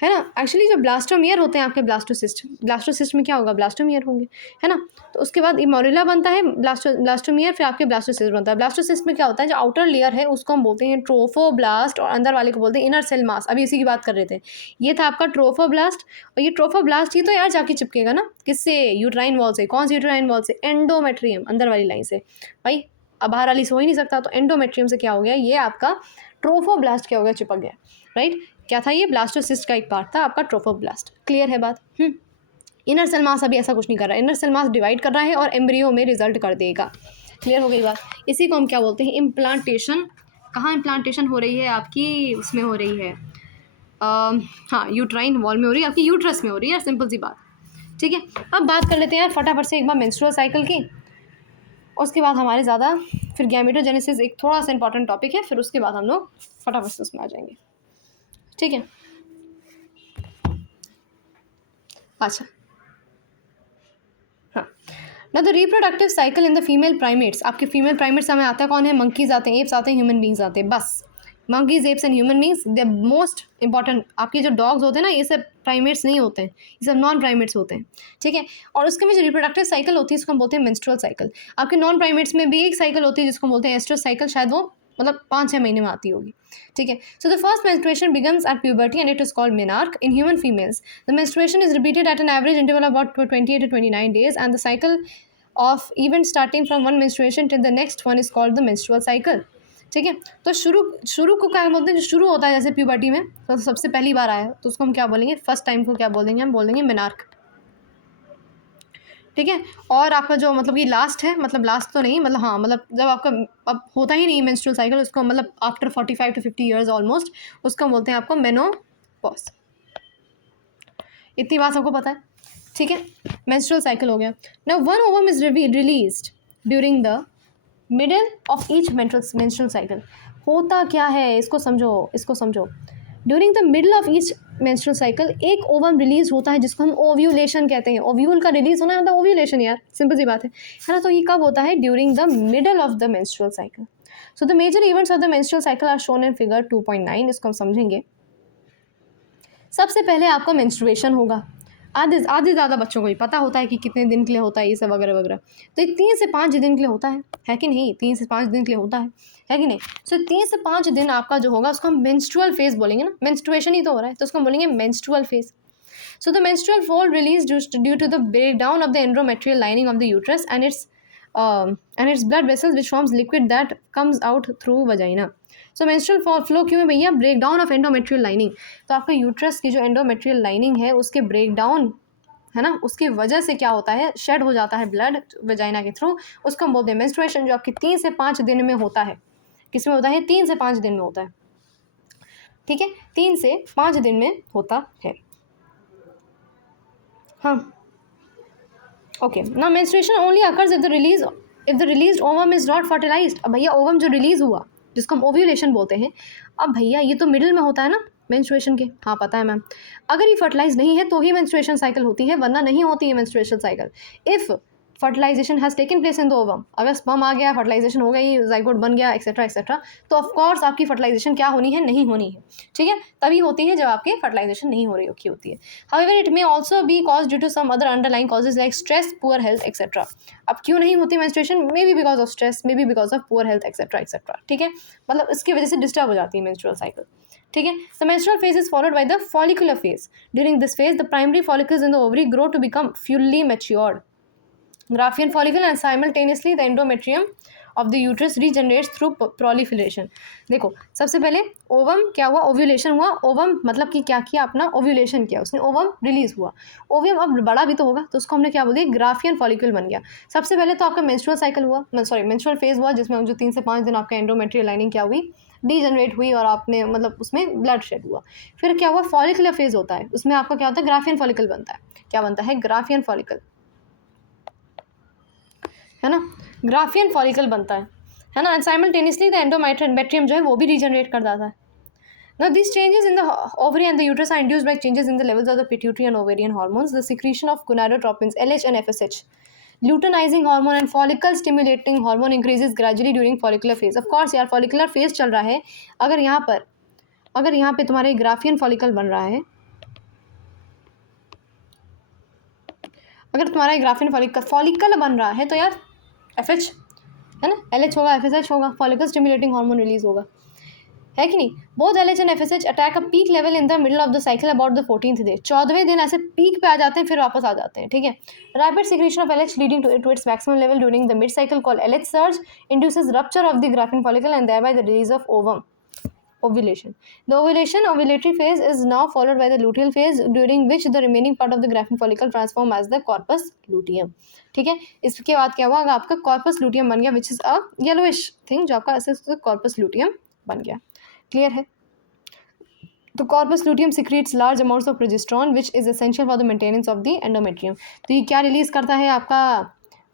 है ना। एक्चुअली जो ब्लास्टोमियर होते हैं आपके ब्लास्टोसिस्ट में क्या होगा, ब्लास्टोमियर होंगे, है ना। तो उसके बाद इमोरुला बनता है, ब्लास्टोमियर, फिर आपके ब्लास्टोसिस्ट बनता है। ब्लास्टोसिस्ट में क्या होता है, जो आउटर लेयर है उसको हम बोलते हैं ट्रोफोब्लास्ट और अंदर वाले को बोलते हैं इनर सेल मास। अभी इसी की बात कर रहे थे। ये था आपका ट्रोफोब्लास्ट, और ये ट्रोफोब्लास्ट ही तो यार जाके चिपकेगा ना किससे, यूट्राइन वॉल से। कौन सी यूट्राइन वॉल से, एंडोमेट्रियम, अंदर वाली लाइन से। भाई अब बाहर वाली से हो ही नहीं सकता, तो एंडोमेट्रियम से क्या हो गया, ये आपका ट्रोफोब्लास्ट क्या हो गया, चिपक गया, राइट। क्या था ये, ब्लास्टोसिस्ट का एक पार्ट था आपका ट्रोफोब्लास्ट। क्लियर है बात। इनर सेल मास अभी ऐसा कुछ नहीं कर रहा है, इनर सेल मास डिवाइड कर रहा है और एम्ब्रियो में रिजल्ट कर देगा। क्लियर हो गई बात। इसी को हम क्या बोलते हैं, इम्प्लांटेशन। कहाँ इम्प्लांटेशन हो रही है आपकी, उसमें हो रही है हाँ, यूट्राइन वॉल में हो रही है, आपकी यूट्रस में हो रही है, सिंपल सी बात। ठीक है, अब बात कर लेते हैं यार फटाफट से एक बार मेंस्ट्रुअल साइकिल की। उसके बाद हमारे ज़्यादा फिर गैमेटोजेनेसिस एक थोड़ा सा इंपॉर्टेंट टॉपिक है, फिर उसके बाद हम लोग फटाफट से उसमें आ जाएंगे। ठीक है, अच्छा हाँ। ना the reproductive cycle in the female primates, आपके फीमेल प्राइमेट्स हमें आता है कौन है, मंकीज आते हैं, एप्स आते हैं, ह्यूमन बींग्स आते हैं। बस monkeys, apps and human beings, they most important. आपके जो डॉग्स होते हैं ना, ये सब प्राइमेट्स नहीं होते हैं, ये सब नॉन प्राइमेट्स होते हैं। ठीक है, और उसके में जो रिप्रोडक्टिव साइकिल होती है उसको हम बोलते हैं मेंस्ट्रुअल साइकिल। आपके नॉन प्राइमेट्स में भी एक साइकिल होती है जिसको हम बोलते हैं एस्ट्रस साइकिल, शायद वो मतलब 5-6 महीने में आती होगी। ठीक है, so the first menstruation begins at puberty and it is called menarche in human females. The menstruation is repeated at an average interval of about 28 to 29 days and the cycle of events starting from one menstruation till the next one is called the menstrual cycle. ठीक है, तो शुरू को क्या बोलते हैं, जो शुरू होता है जैसे प्यूबर्टी में, तो सबसे पहली बार आया तो उसको हम क्या बोलेंगे, फर्स्ट टाइम को क्या बोलेंगे, हम बोलेंगे मेनार्क। ठीक है, और आपका जो मतलब ये लास्ट है, मतलब लास्ट तो नहीं, मतलब हाँ, मतलब जब आपका अब होता ही नहीं मेंस्ट्रुअल साइकिल, उसको मतलब आफ्टर 45 to 50 ईयर्स ऑलमोस्ट, उसको बोलते हैं आपको मेनोपॉज। इतनी बात सबको पता है। ठीक है, मेंस्ट्रुअल साइकिल हो गया। Now one ovum is released during the middle of each menstrual cycle. होता क्या है, इसको समझो। During the middle of each menstrual cycle एक ओवम रिलीज होता है जिसको हम ओव्यूलेशन कहते हैं। ओव्यूल का रिलीज होना मतलब ओव्यूलेशन यार, सिंपल सी बात है ना। तो ये कब होता है, during the middle of the menstrual cycle. So the major events of the menstrual cycle are shown in figure 2.9। इसको हम समझेंगे। सबसे पहले आपका मेंस्ट्रुएशन होगा। आधे ज़्यादा बच्चों को ही पता होता है कि कितने दिन के लिए होता है ये सब वगैरह वगैरह। तो ये 3 से 5 दिन के लिए होता है कि नहीं, 3 से 5 दिन के लिए होता है कि नहीं। सो 3 से 5 दिन आपका जो होगा उसको हम मेंस्ट्रुअल फेज बोलेंगे ना, मेंस्ट्रुएशन ही तो हो रहा है, तो उसको हम बोलेंगे menstrual phase. So the menstrual fold released due to the breakdown of the endometrial lining of the uterus and its blood vessels which forms liquid that comes out through vagina. So menstrual flow क्यों है भैया, breakdown of endometrial lining। तो आपका uterus की जो endometrial lining है उसके breakdown है ना, उसकी वजह से क्या होता है, शेड हो जाता है ब्लड वजाइना के थ्रू, उसको हम बोलते हैं मेंस्ट्रुएशन, जो आपकी 3 से 5 दिन में होता है। किस में होता है, 3 से 5 दिन में होता है। ठीक है, 3 से 5 दिन में होता है। हाँ, okay. Now menstruation only occurs if the released ovum is not fertilised. अब भैया ओवम जो रिलीज हुआ जिसको हम ओव्यूलेशन बोलते हैं, अब भैया ये तो मिडिल में होता है ना मेंस्ट्रुएशन के। हाँ पता है मैम, अगर ये फर्टिलाइज नहीं है तो ही मेंस्ट्रुएशन साइकिल होती है, वरना नहीं होती है menstruation cycle. If fertilisation has taken place in the ovum, अगर स्पर्म आ गया, फर्टिलाइजेशन हो गई, जाइगोट बन गया, एक्सेट्रा, तो ऑफकोर्स आपकी फर्टिलाइजेशन क्या होनी है, नहीं होनी है। ठीक है, तभी होती है जब आपकी फर्टिलाइजेशन नहीं हो रही होती है। However it may also be cause due to some other underlying causes like stress, poor health etcetera. अब क्यों नहीं होती menstruation, may be because of stress, may be because of poor health etcetera. ठीक है, मतलब इसकी वजह से डिस्टर्ब हो जाती है मेंस्ट्रुअल साइकिल। ठीक है, the menstrual phase is followed by the follicular phase. During this phase the primary follicles in the ovary grow to become fully matured Graafian follicle and simultaneously the endometrium of the uterus regenerates through proliferation. देखो सबसे पहले ovum क्या हुआ, ovulation हुआ। Ovum मतलब कि क्या किया, अपना ओव्यूलेशन किया उसने, ओवम रिलीज हुआ। ओवम अब बड़ा भी तो होगा, तो उसको हमने क्या बोल दिया, ग्राफियन फॉलिकल बन गया। सबसे पहले तो आपका मेंस्ट्रुअल साइकिल हुआ, सॉरी मेंस्ट्रुअल फेज हुआ, जिसमें जो 3 से 5 दिन आपका एंडोमेट्रियल लाइनिंग क्या हुई, डीजनरेट हुई और आपने मतलब उसमें ब्लड शेड हुआ। फिर क्या हुआ, फॉलिकुलर फेज होता है, उसमें आपका क्या होता है, ग्राफियन फॉलिकल बनता है। क्या बनता है, ग्राफियन फॉलिकल, है ना, ग्राफियन फॉलिकल बनता है ना। एंड साइमल्टेनियसली द एंडोमेट्रियम जो है वो भी रीजनरेट कर जाता है। Now, these changes in the ovary and the uterus are induced by changes in the levels of the pituitary and ovarian hormones, the secretion of gonadotropins LH and FSH. Luteinizing hormone and follicle stimulating hormone increases gradually during follicular phase. Of course यार follicular phase चल रहा है, अगर यहाँ पे तुम्हारे Graafian follicle बन रहा है, अगर तुम्हारा ग्राफियन फॉलिकल बन रहा है तो यार FH है ना, LH होगा, FSH होगा, फॉलिकल स्टिमुलेटिंग हार्मोन रिलीज होगा, है कि नहीं। Both LH and FSH attack a peak level in the middle of the cycle about the 14th day. 14वें दिन ऐसे पीक पे आ जाते हैं, फिर वापस आ जाते हैं, ठीक है। Rapid secretion of LH leading to its maximum level during the mid cycle called LH surge induces rupture of the Graafian follicle and thereby the release of ovulation. The ovulatory phase is now followed by the luteal phase, during which the remaining part of the graphene follicle transform as the corpus luteum. ठीक है, इसके बाद क्या हुआ, आपका corpus luteum बन गया, which is a yellowish thing, जो आपका ऐसे corpus luteum बन गया। क्लियर है। तो corpus luteum secretes large amounts of progesterone, which is essential for the maintenance of the endometrium. तो ये क्या रिलीज करता है आपका,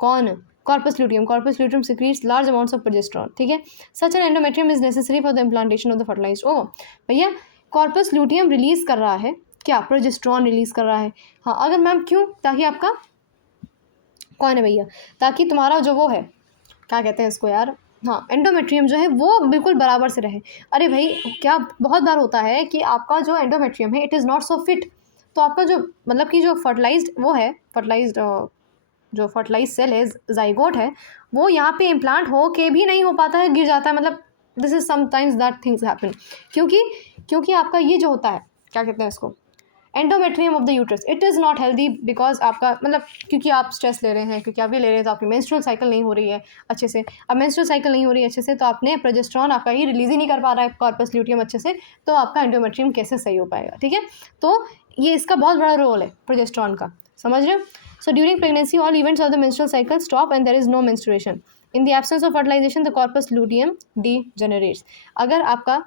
कौन, corpus luteum secretes large amounts of progesterone, ठीक है। Such an endometrium is necessary for the implantation of the fertilized ovum. भैया corpus luteum रिलीज कर रहा है क्या, प्रोजेस्ट्रॉन रिलीज कर रहा है। हाँ, अगर मैम क्यों, ताकि आपका कौन है भैया, ताकि तुम्हारा जो वो है, क्या कहते हैं इसको यार, हाँ एंडोमेट्रियम जो है वो बिल्कुल बराबर से रहे। अरे भाई क्या बहुत बार होता है कि आपका जो एंडोमेट्रियम है it is not so fit, तो आपका जो मतलब कि जो फर्टिलाइज्ड वो है, जो फर्टिलाइज सेल है, जाइगोट है, वो यहाँ पे इम्प्लांट हो के भी नहीं हो पाता है, गिर जाता है। मतलब this is sometimes that things happen, क्योंकि आपका ये जो होता है, क्या कहते हैं इसको, endometrium of the uterus, it is not healthy, because आपका मतलब क्योंकि आप स्ट्रेस ले रहे हैं, क्योंकि आप ये ले रहे हैं, तो आपकी मेंस्ट्रुअल साइकिल नहीं हो रही है अच्छे से। अब मेंस्ट्रुअल साइकिल नहीं हो रही है अच्छे से, तो आपने प्रोजेस्ट्रॉन आपका ही रिलीज ही नहीं कर पा रहा है कॉर्पस ल्यूटियम अच्छे से, तो आपका एंडोमेट्रियम कैसे सही हो पाएगा, ठीक है। तो ये इसका बहुत बड़ा रोल है प्रोजेस्ट्रॉन का, समझ रहे हो। So during pregnancy all events of the menstrual cycle stop and there is no menstruation. In the absence of fertilisation the corpus luteum degenerates. अगर आपका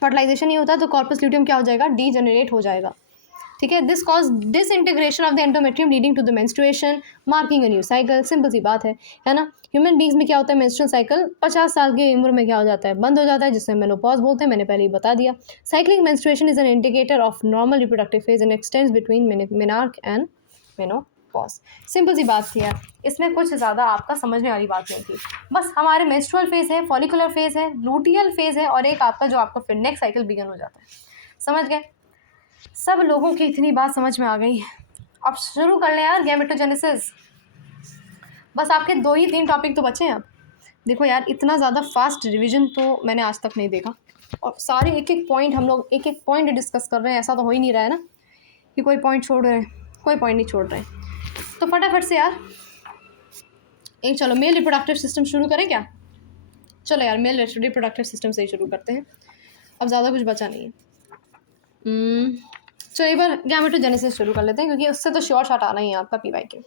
फर्टिलाइजेशन नहीं होता तो कॉर्पस ल्यूटियम क्या हो जाएगा, डीजेनरेट हो जाएगा, ठीक है। This cause disintegration of the endometrium leading to the menstruation marking a new cycle. Simple सी बात है ना। ह्यूमन बींग्स में क्या होता है, मेंस्ट्रुअल साइकिल 50 साल की उम्र में क्या हो जाता है, बंद हो जाता है, जिसमें मेनोपॉज बोलते हैं, मैंने पहले ही बता दिया। Cyclic menstruation is an indicator of normal reproductive phase and extends between menarche and menopause. Simple सी बात थी यार, इसमें कुछ ज़्यादा आपका समझने वाली बात नहीं थी। बस हमारे मेंस्ट्रुअल फेज है, फॉलिकुलर फेज है, लूटियल फेज है, और एक आपका जो आपका फिर नेक्स्ट साइकिल बिगन हो जाता है। समझ गए सब लोगों की, इतनी बात समझ में आ गई। अब शुरू कर लें यार गैमेटोजेनेसिस। बस आपके 2 ही 3 टॉपिक तो बचे हैं अब। देखो यार इतना ज़्यादा फास्ट रिवीजन तो मैंने आज तक नहीं देखा, और सारे एक एक पॉइंट हम लोग एक एक पॉइंट डिस्कस कर रहे हैं। ऐसा तो हो ही नहीं रहा है ना कि कोई पॉइंट छोड़ रहे हैं, कोई पॉइंट नहीं छोड़ रहे हैं। तो फटाफट से यार एक चलो मेल रिप्रोडक्टिव सिस्टम शुरू करें क्या। चलो यार मेल रिप्रोडक्टिव सिस्टम से ही शुरू करते हैं, अब ज़्यादा कुछ बचा नहीं है। चलो एक बार गैमेटोजेनेसिस शुरू कर लेते हैं, क्योंकि उससे तो श्योर शॉट आना ही है आपका पीवाई के।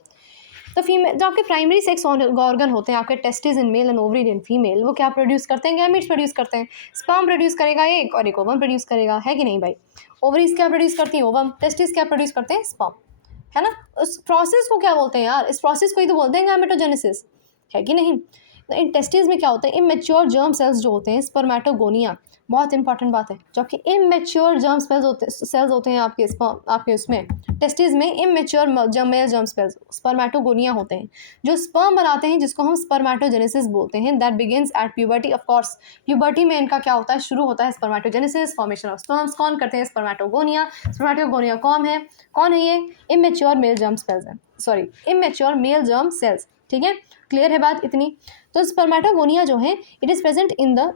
तो फीमेल जो आपके प्राइमरी सेक्स ऑर्गन होते हैं, आपके testis in male and ovary in female, वो क्या प्रोड्यूस करते हैं, गैमेट्स प्रोड्यूस करते हैं। स्पर्म प्रोड्यूस करेगा एक, और एक ओवम प्रोड्यूस करेगा, है कि नहीं भाई। ओवरीज क्या प्रोड्यूस करती हैं, ओवम। टेस्टिस क्या प्रोड्यूस करते हैं, स्पर्म, है ना। उस प्रोसेस को क्या बोलते हैं यार, इस प्रोसेस को ही तो बोलते हैं गैमेटोजेनेसिस, है कि नहीं। इन टेस्टिस में क्या होता है, इमेच्योर जर्म सेल्स जो होते हैं, स्पर्मेटोगोनिया, बहुत इंपॉर्टेंट बात है, जो आपके इमेच्योर जर्म सेल्स होते हैं आपके उसमें टेस्टिस में, immature male germ sales spermatogonia होते हैं, जो स्पर्म बनाते हैं, जिसको हम स्पर्मेटोजेनेसिस बोलते हैं। That begins at puberty. Of course puberty में इनका क्या होता है, शुरू होता है स्पर्मेटोजेनेसिस, फॉर्मेशन ऑफ स्पर्म्स। कौन करते हैं, स्पर्मेटोगोनिया कौन है ये, इमेच्योर मेल जर्म सेल्स है, sorry immature male germ cells, ठीक है। क्लियर है बात इतनी। तो स्पर्मेटोगोनिया जो है it is present in the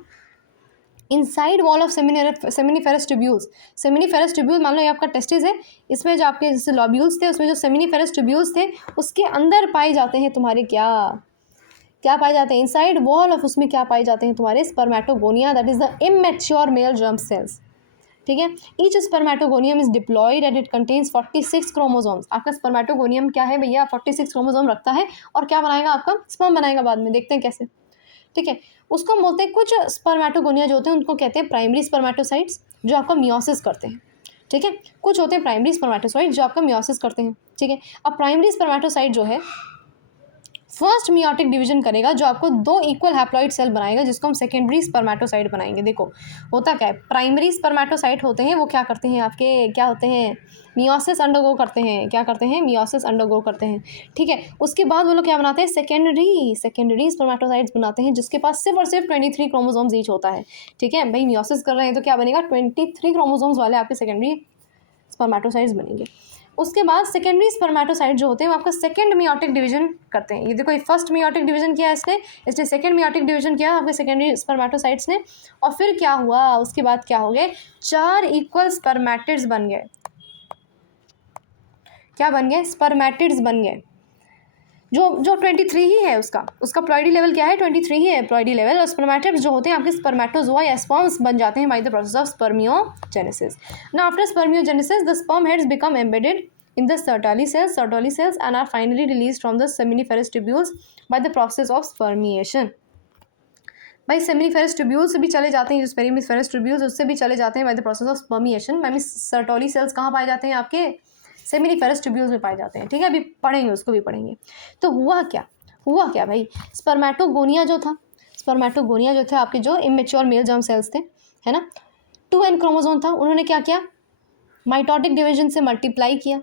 inside wall of seminiferous tubules. Seminiferous tubule मान लो ये आपका टेस्टिस है, इसमें जो आपके जैसे लॉब्यूल्स थे, उसमें जो सेमिनिफेरस ट्यूब्यूल्स थे उसके अंदर पाए जाते हैं तुम्हारे क्या, क्या पाए जाते हैं? इनसाइड वॉल ऑफ उसमें क्या पाए जाते हैं? तुम्हारे spermatogonia, that is the immature male germ cells. ठीक है, each spermatogonium is diploid and it contains 46 chromosomes. आपका स्पर्मेटोगोनियम क्या है भैया? 46 क्रोमोसोम रखता है और क्या बनाएगा? आपका स्पर्म बनाएगा। बाद में देखते हैं कैसे। ठीक है, उसको बोलते हैं, कुछ स्पर्मेटोगोनिया जो होते हैं उनको कहते हैं प्राइमरी स्पर्मेटोसाइट्स, जो आपका मियोसिस करते हैं। ठीक है, कुछ होते हैं प्राइमरी स्पर्मेटोसाइट जो आपका मियोसिस करते हैं। ठीक है, अब प्राइमरी स्पर्मेटोसाइट जो है फर्स्ट मियोटिक डिवीजन करेगा, जो आपको 2 इक्वल हैप्लॉइड सेल बनाएगा, जिसको हम सेकेंडरी स्पर्मेटोसाइट बनाएंगे। देखो होता क्या है, प्राइमरी स्पर्मेटोसाइट होते हैं वो क्या करते हैं? आपके क्या होते हैं? मियोसिस अंडरगो करते हैं। क्या करते हैं? मियोसिस अंडरगो करते हैं। ठीक है, उसके बाद वो लोग क्या बनाते हैं? सेकेंडरी स्पर्मेटोसाइट्स बनाते हैं, जिसके पास सिर्फ और सिर्फ 23 क्रोमोसोम्स ईच होता है। ठीक है भाई, मियोसिस कर रहे हैं तो क्या बनेगा? 23 क्रोमोसोम्स वाले आपके सेकेंडरी स्पर्मेटोसाइट्स बनेंगे। उसके बाद सेकेंडरी स्पर्मेटोसाइट जो होते हैं वो आपका सेकेंड मियोटिक डिवीजन करते हैं। ये देखो, ये फर्स्ट मियोटिक डिवीजन किया है इसने सेकेंड मियोटिक डिवीजन किया आपके सेकेंडरी स्पर्मेटोसाइट्स ने। और फिर क्या हुआ? उसके बाद क्या हो गए? 4 इक्वल स्पर्मेटिड्स बन गए। क्या बन गए? स्पर्मेटिड्स बन गए। जो 23 ही है, उसका प्लॉइडी लेवल क्या है? 23 ही है प्लॉइडी लेवल। और स्पर्मेटिड्स जो होते हैं आपके स्पर्मेटोजोआ या स्पर्म्स बन जाते हैं by the process of spermiogenesis. Now after spermiogenesis the sperm heads become embedded in the Sertoli cells and are finally released from the seminiferous tubules by the process of spermiation। भाई seminiferous tubule से भी चले जाते हैं, जो seminiferous tubules उससे भी चले जाते हैं by the process of spermiation. Ma'am Sertoli cells कहाँ पाए जाते हैं? आपके सेमिनिफेरस ट्यूब्यूल्स में पाए जाते हैं। ठीक है, अभी पढ़ेंगे, उसको भी पढ़ेंगे। तो हुआ क्या भाई? स्पर्मेटोगोनिया जो था आपके, जो इमेच्योर मेल जर्म सेल्स थे, है ना, 2n क्रोमोसोम था, उन्होंने क्या किया? माइटोटिक डिवीजन से मल्टीप्लाई किया।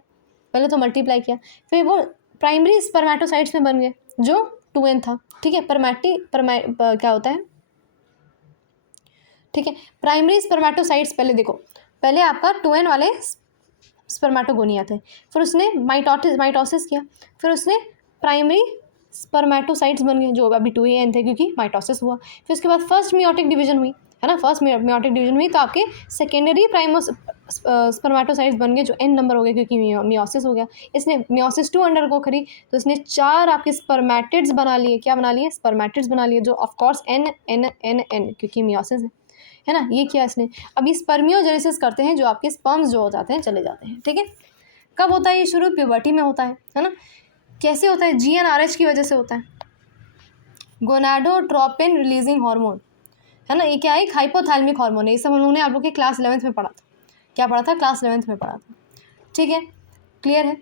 पहले तो मल्टीप्लाई किया, फिर वो प्राइमरी स्पर्मेटोसाइट्स में बन गए जो 2n था। ठीक है, क्या होता है? ठीक है, प्राइमरी स्पर्मेटोसाइट्स पहले देखो, पहले आपका 2n वाले स्पर्मेटोगोनिया थे, फिर उसने माइटोसिस किया, फिर उसने प्राइमरी स्पर्मेटोसाइट्स बन गए जो अभी 2n थे क्योंकि माइटोसिस हुआ। फिर उसके बाद फर्स्ट मियोटिक डिवीजन हुई, है ना, फर्स्ट मियोटिक डिवीजन हुई तो आपके सेकेंडरी स्पर्मेटोसाइट्स बन गए जो n नंबर हो गए क्योंकि मियोसिस हो गया। इसने मियोसिस 2 अंडरगो करी तो इसने 4 आपके स्पर्मेटिड्स बना लिए। क्या बना लिए? स्पर्मेटिड्स बना लिए, जो ऑफकोर्स n क्योंकि मियोसिस है ना, ये किया इसने। अब ये स्पर्मियोजेनेसिस करते हैं, जो आपके स्पर्म्स जो हो जाते हैं चले जाते हैं। ठीक है, कब होता है ये शुरू? प्यूबर्टी में होता है ना। कैसे होता है? GnRH की वजह से होता है, गोनाडोट्रोपिन रिलीजिंग हार्मोन, है ना। ये क्या है? एक हाइपोथैलेमिक हार्मोन है। ये सब हम लोगों ने आप लोग के क्लास 11th में पढ़ा था। क्या पढ़ा था? क्लास 11th में पढ़ा था। ठीक है, क्लियर है?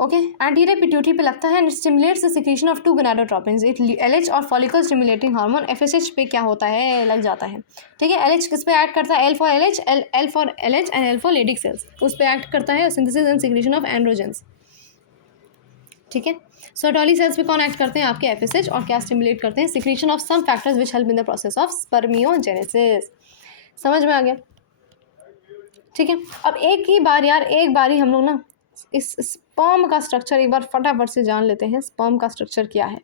ओके, एंटीरियर पिट्यूटरी पे लगता है and stimulates the secretion of 2 gonadotropins. It LH और फॉलिकल स्टिमुलेटिंग हार्मोन FSH पे क्या होता है? लग जाता है। ठीक है, LH किस पे एक्ट करता है? L for LH and L for Leydig cells, उस पे एक्ट करता है, synthesis and secretion of androgens. ठीक है, सर्टोली सेल्स पे कौन एक्ट करते हैं? आपके FSH। और क्या स्टिमुलेट करते हैं? Secretion of some factors which help in the process of spermiogenesis. समझ में आ गया? ठीक है, अब एक बार ही हम लोग ना इस स्पर्म का स्ट्रक्चर एक बार फटाफट से जान लेते हैं। स्पर्म का स्ट्रक्चर क्या है?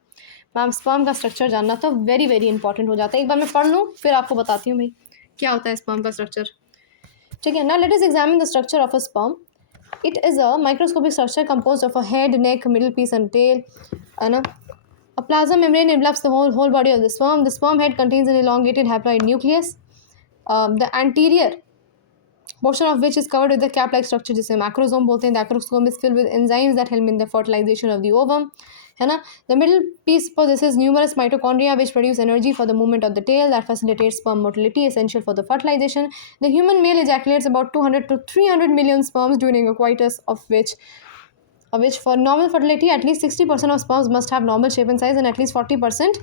मैम स्पर्म का स्ट्रक्चर जानना तो वेरी वेरी इंपॉर्टेंट हो जाता है। एक बार मैं पढ़ लूँ फिर आपको बताती हूँ भाई क्या होता है स्पर्म का स्ट्रक्चर। ठीक है, now let us examine the structure of a sperm. It is a microscopic structure composed of a head, neck, middle piece and tail, है ना। A plasma membrane envelops the whole body of the sperm. The sperm head contains an elongated haploid nucleus. The anterior portion of which is covered with the cap-like structure जिसे macrosome बोलते हैं. The macrosome is filled with enzymes that help in the fertilization of the ovum, है ना. The middle piece possesses numerous mitochondria which produce energy for the movement of the tail that facilitates sperm motility essential for the fertilization. The human male ejaculates about 200 to 300 million sperms during a coitus, of which for normal fertility at least 60% of sperms must have normal shape and size and at least 40%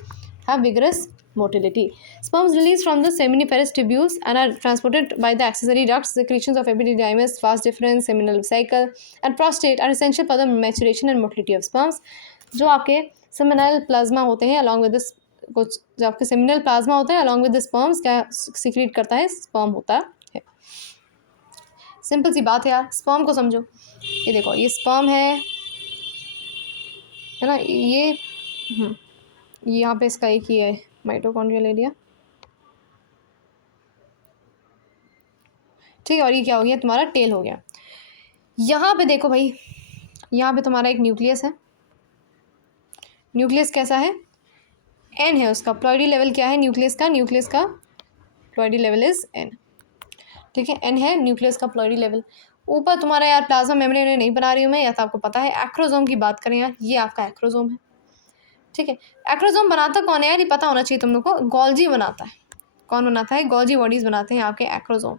have vigorous motility. Sperms released from the seminiferous tubules and are transported by the accessory ducts. Secretions of epididymis, vas deferens, seminal vesicle and prostate are essential for the maturation and motility of sperms. जो आपके seminal plasma होते हैं along with this, कुछ जो आपके seminal plasma होता है along with the sperms क्या secrete करता है? sperm होता है। सिंपल सी बात है यार, स्पर्म को समझो। ये देखो, ये स्पर्म है ना, ये यहाँ पे इसका एक ही है माइटोकॉन्ड्रियल एरिया। ठीक है, और ये क्या हो गया? तुम्हारा टेल हो गया। यहाँ पे देखो भाई, यहाँ पे तुम्हारा एक न्यूक्लियस है। न्यूक्लियस कैसा है? एन है उसका। प्लॉइडी लेवल क्या है न्यूक्लियस का? न्यूक्लियस का प्लॉइडी लेवल इज एन। ठीक है, एन है न्यूक्लियस का प्लॉइडी लेवल। ऊपर तुम्हारा यार प्लाज्मा मेम्ब्रेन नहीं बना रही हूँ मैं, या तो आपको पता है। एक्रोजोम की बात करें यार, ये आपका एक्रोजोम है। ठीक है, एक्रोजोम बनाता कौन है यार, ये पता होना चाहिए तुम लोग को। गोल्जी बनाता है। कौन बनाता है? गोल्जी बॉडीज बनाते हैं आपके एक्रोजोम।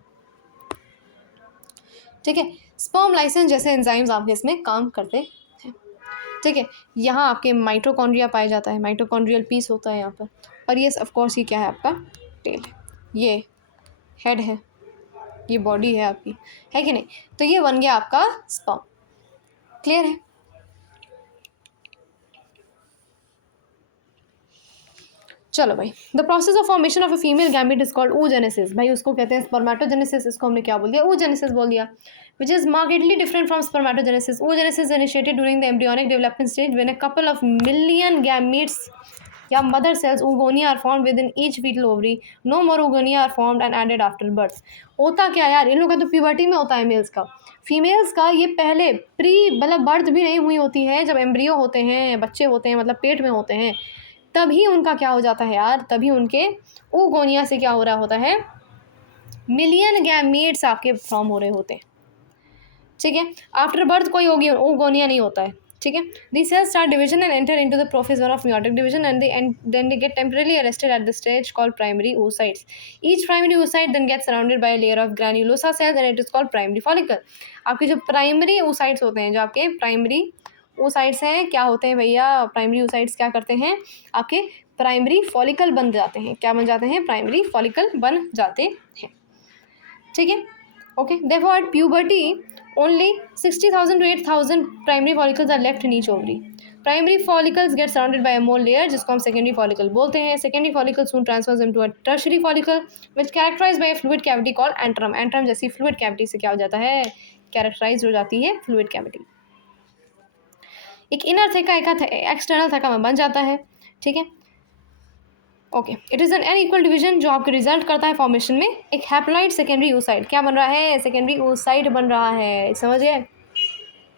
ठीक है, स्पर्म लाइसेंस जैसे एंजाइम्स आपके इसमें काम करते हैं। ठीक है, यहाँ आपके माइटोकॉन्ड्रिया पाया जाता है, माइटोकॉन्ड्रियल पीस होता है यहाँ पर। और ये ऑफ कोर्स ये क्या है आपका? टेल है, ये हेड है, ये बॉडी है आपकी, है कि नहीं? तो ये बन गया आपका स्पर्म। क्लियर है? चलो भाई, the process of formation of a female gamete is called oogenesis। भाई उसको कहते हैं स्पर्मेटोजेनेसिस, इसको हमने क्या बोल दिया? oogenesis बोल दिया, which is markedly different from spermatogenesis. Oogenesis is initiated during the embryonic development stage when a couple of million gametes या mother cells oogonia are formed within each fetal ovary. No more oogonia are formed and added after birth. होता क्या यार, इन लोगों का तो puberty में होता है मेल्स का। फीमेल्स का ये पहले प्री मतलब बर्थ भी नहीं हुई होती है, जब एम्ब्रियो होते हैं, बच्चे होते हैं, मतलब पेट में होते हैं, तभी उनका क्या हो जाता है यार, तभी उनके oogonia से क्या हो रहा होता है? मिलियन गैमेट्स आपके फॉर्म हो रहे होते हैं। ठीक है, आफ्टर बर्थ कोई oogonia नहीं होता है। ठीक है, these cells start division and enter into the prophase of meiotic division and then they get temporarily arrested at the stage called primary oocytes. Each primary oocyte then gets surrounded by a layer of granulosa cells and it is called primary follicle. आपके जो primary oocytes होते हैं, जो आपके primary oocytes हैं, क्या होते हैं भैया? प्राइमरी oocytes क्या करते हैं? आपके प्राइमरी फॉलिकल बन जाते हैं। क्या बन जाते हैं? प्राइमरी फॉलिकल बन जाते हैं। ठीक है, okay. Therefore at puberty only 60,000 to 8,000 primary follicles are left in each ovary. Primary follicles get surrounded by a more layer जिसको हम secondary follicle बोलते हैं। Secondary follicle soon transfers into a tertiary follicle which characterized by a fluid cavity called antrum. Antrum जैसी fluid cavity से क्या हो जाता है? Characterized हो जाती है fluid cavity। एक इनर थेका एक एक्सटर्नल थेका में बन जाता है। ठीक है, okay. It is an unequal division जो आपके रिजल्ट करता है फॉर्मेशन में एक हैप्लॉइड सेकेंडरी oocyte। क्या बन रहा है? सेकेंडरी oocyte बन रहा है, समझ गए?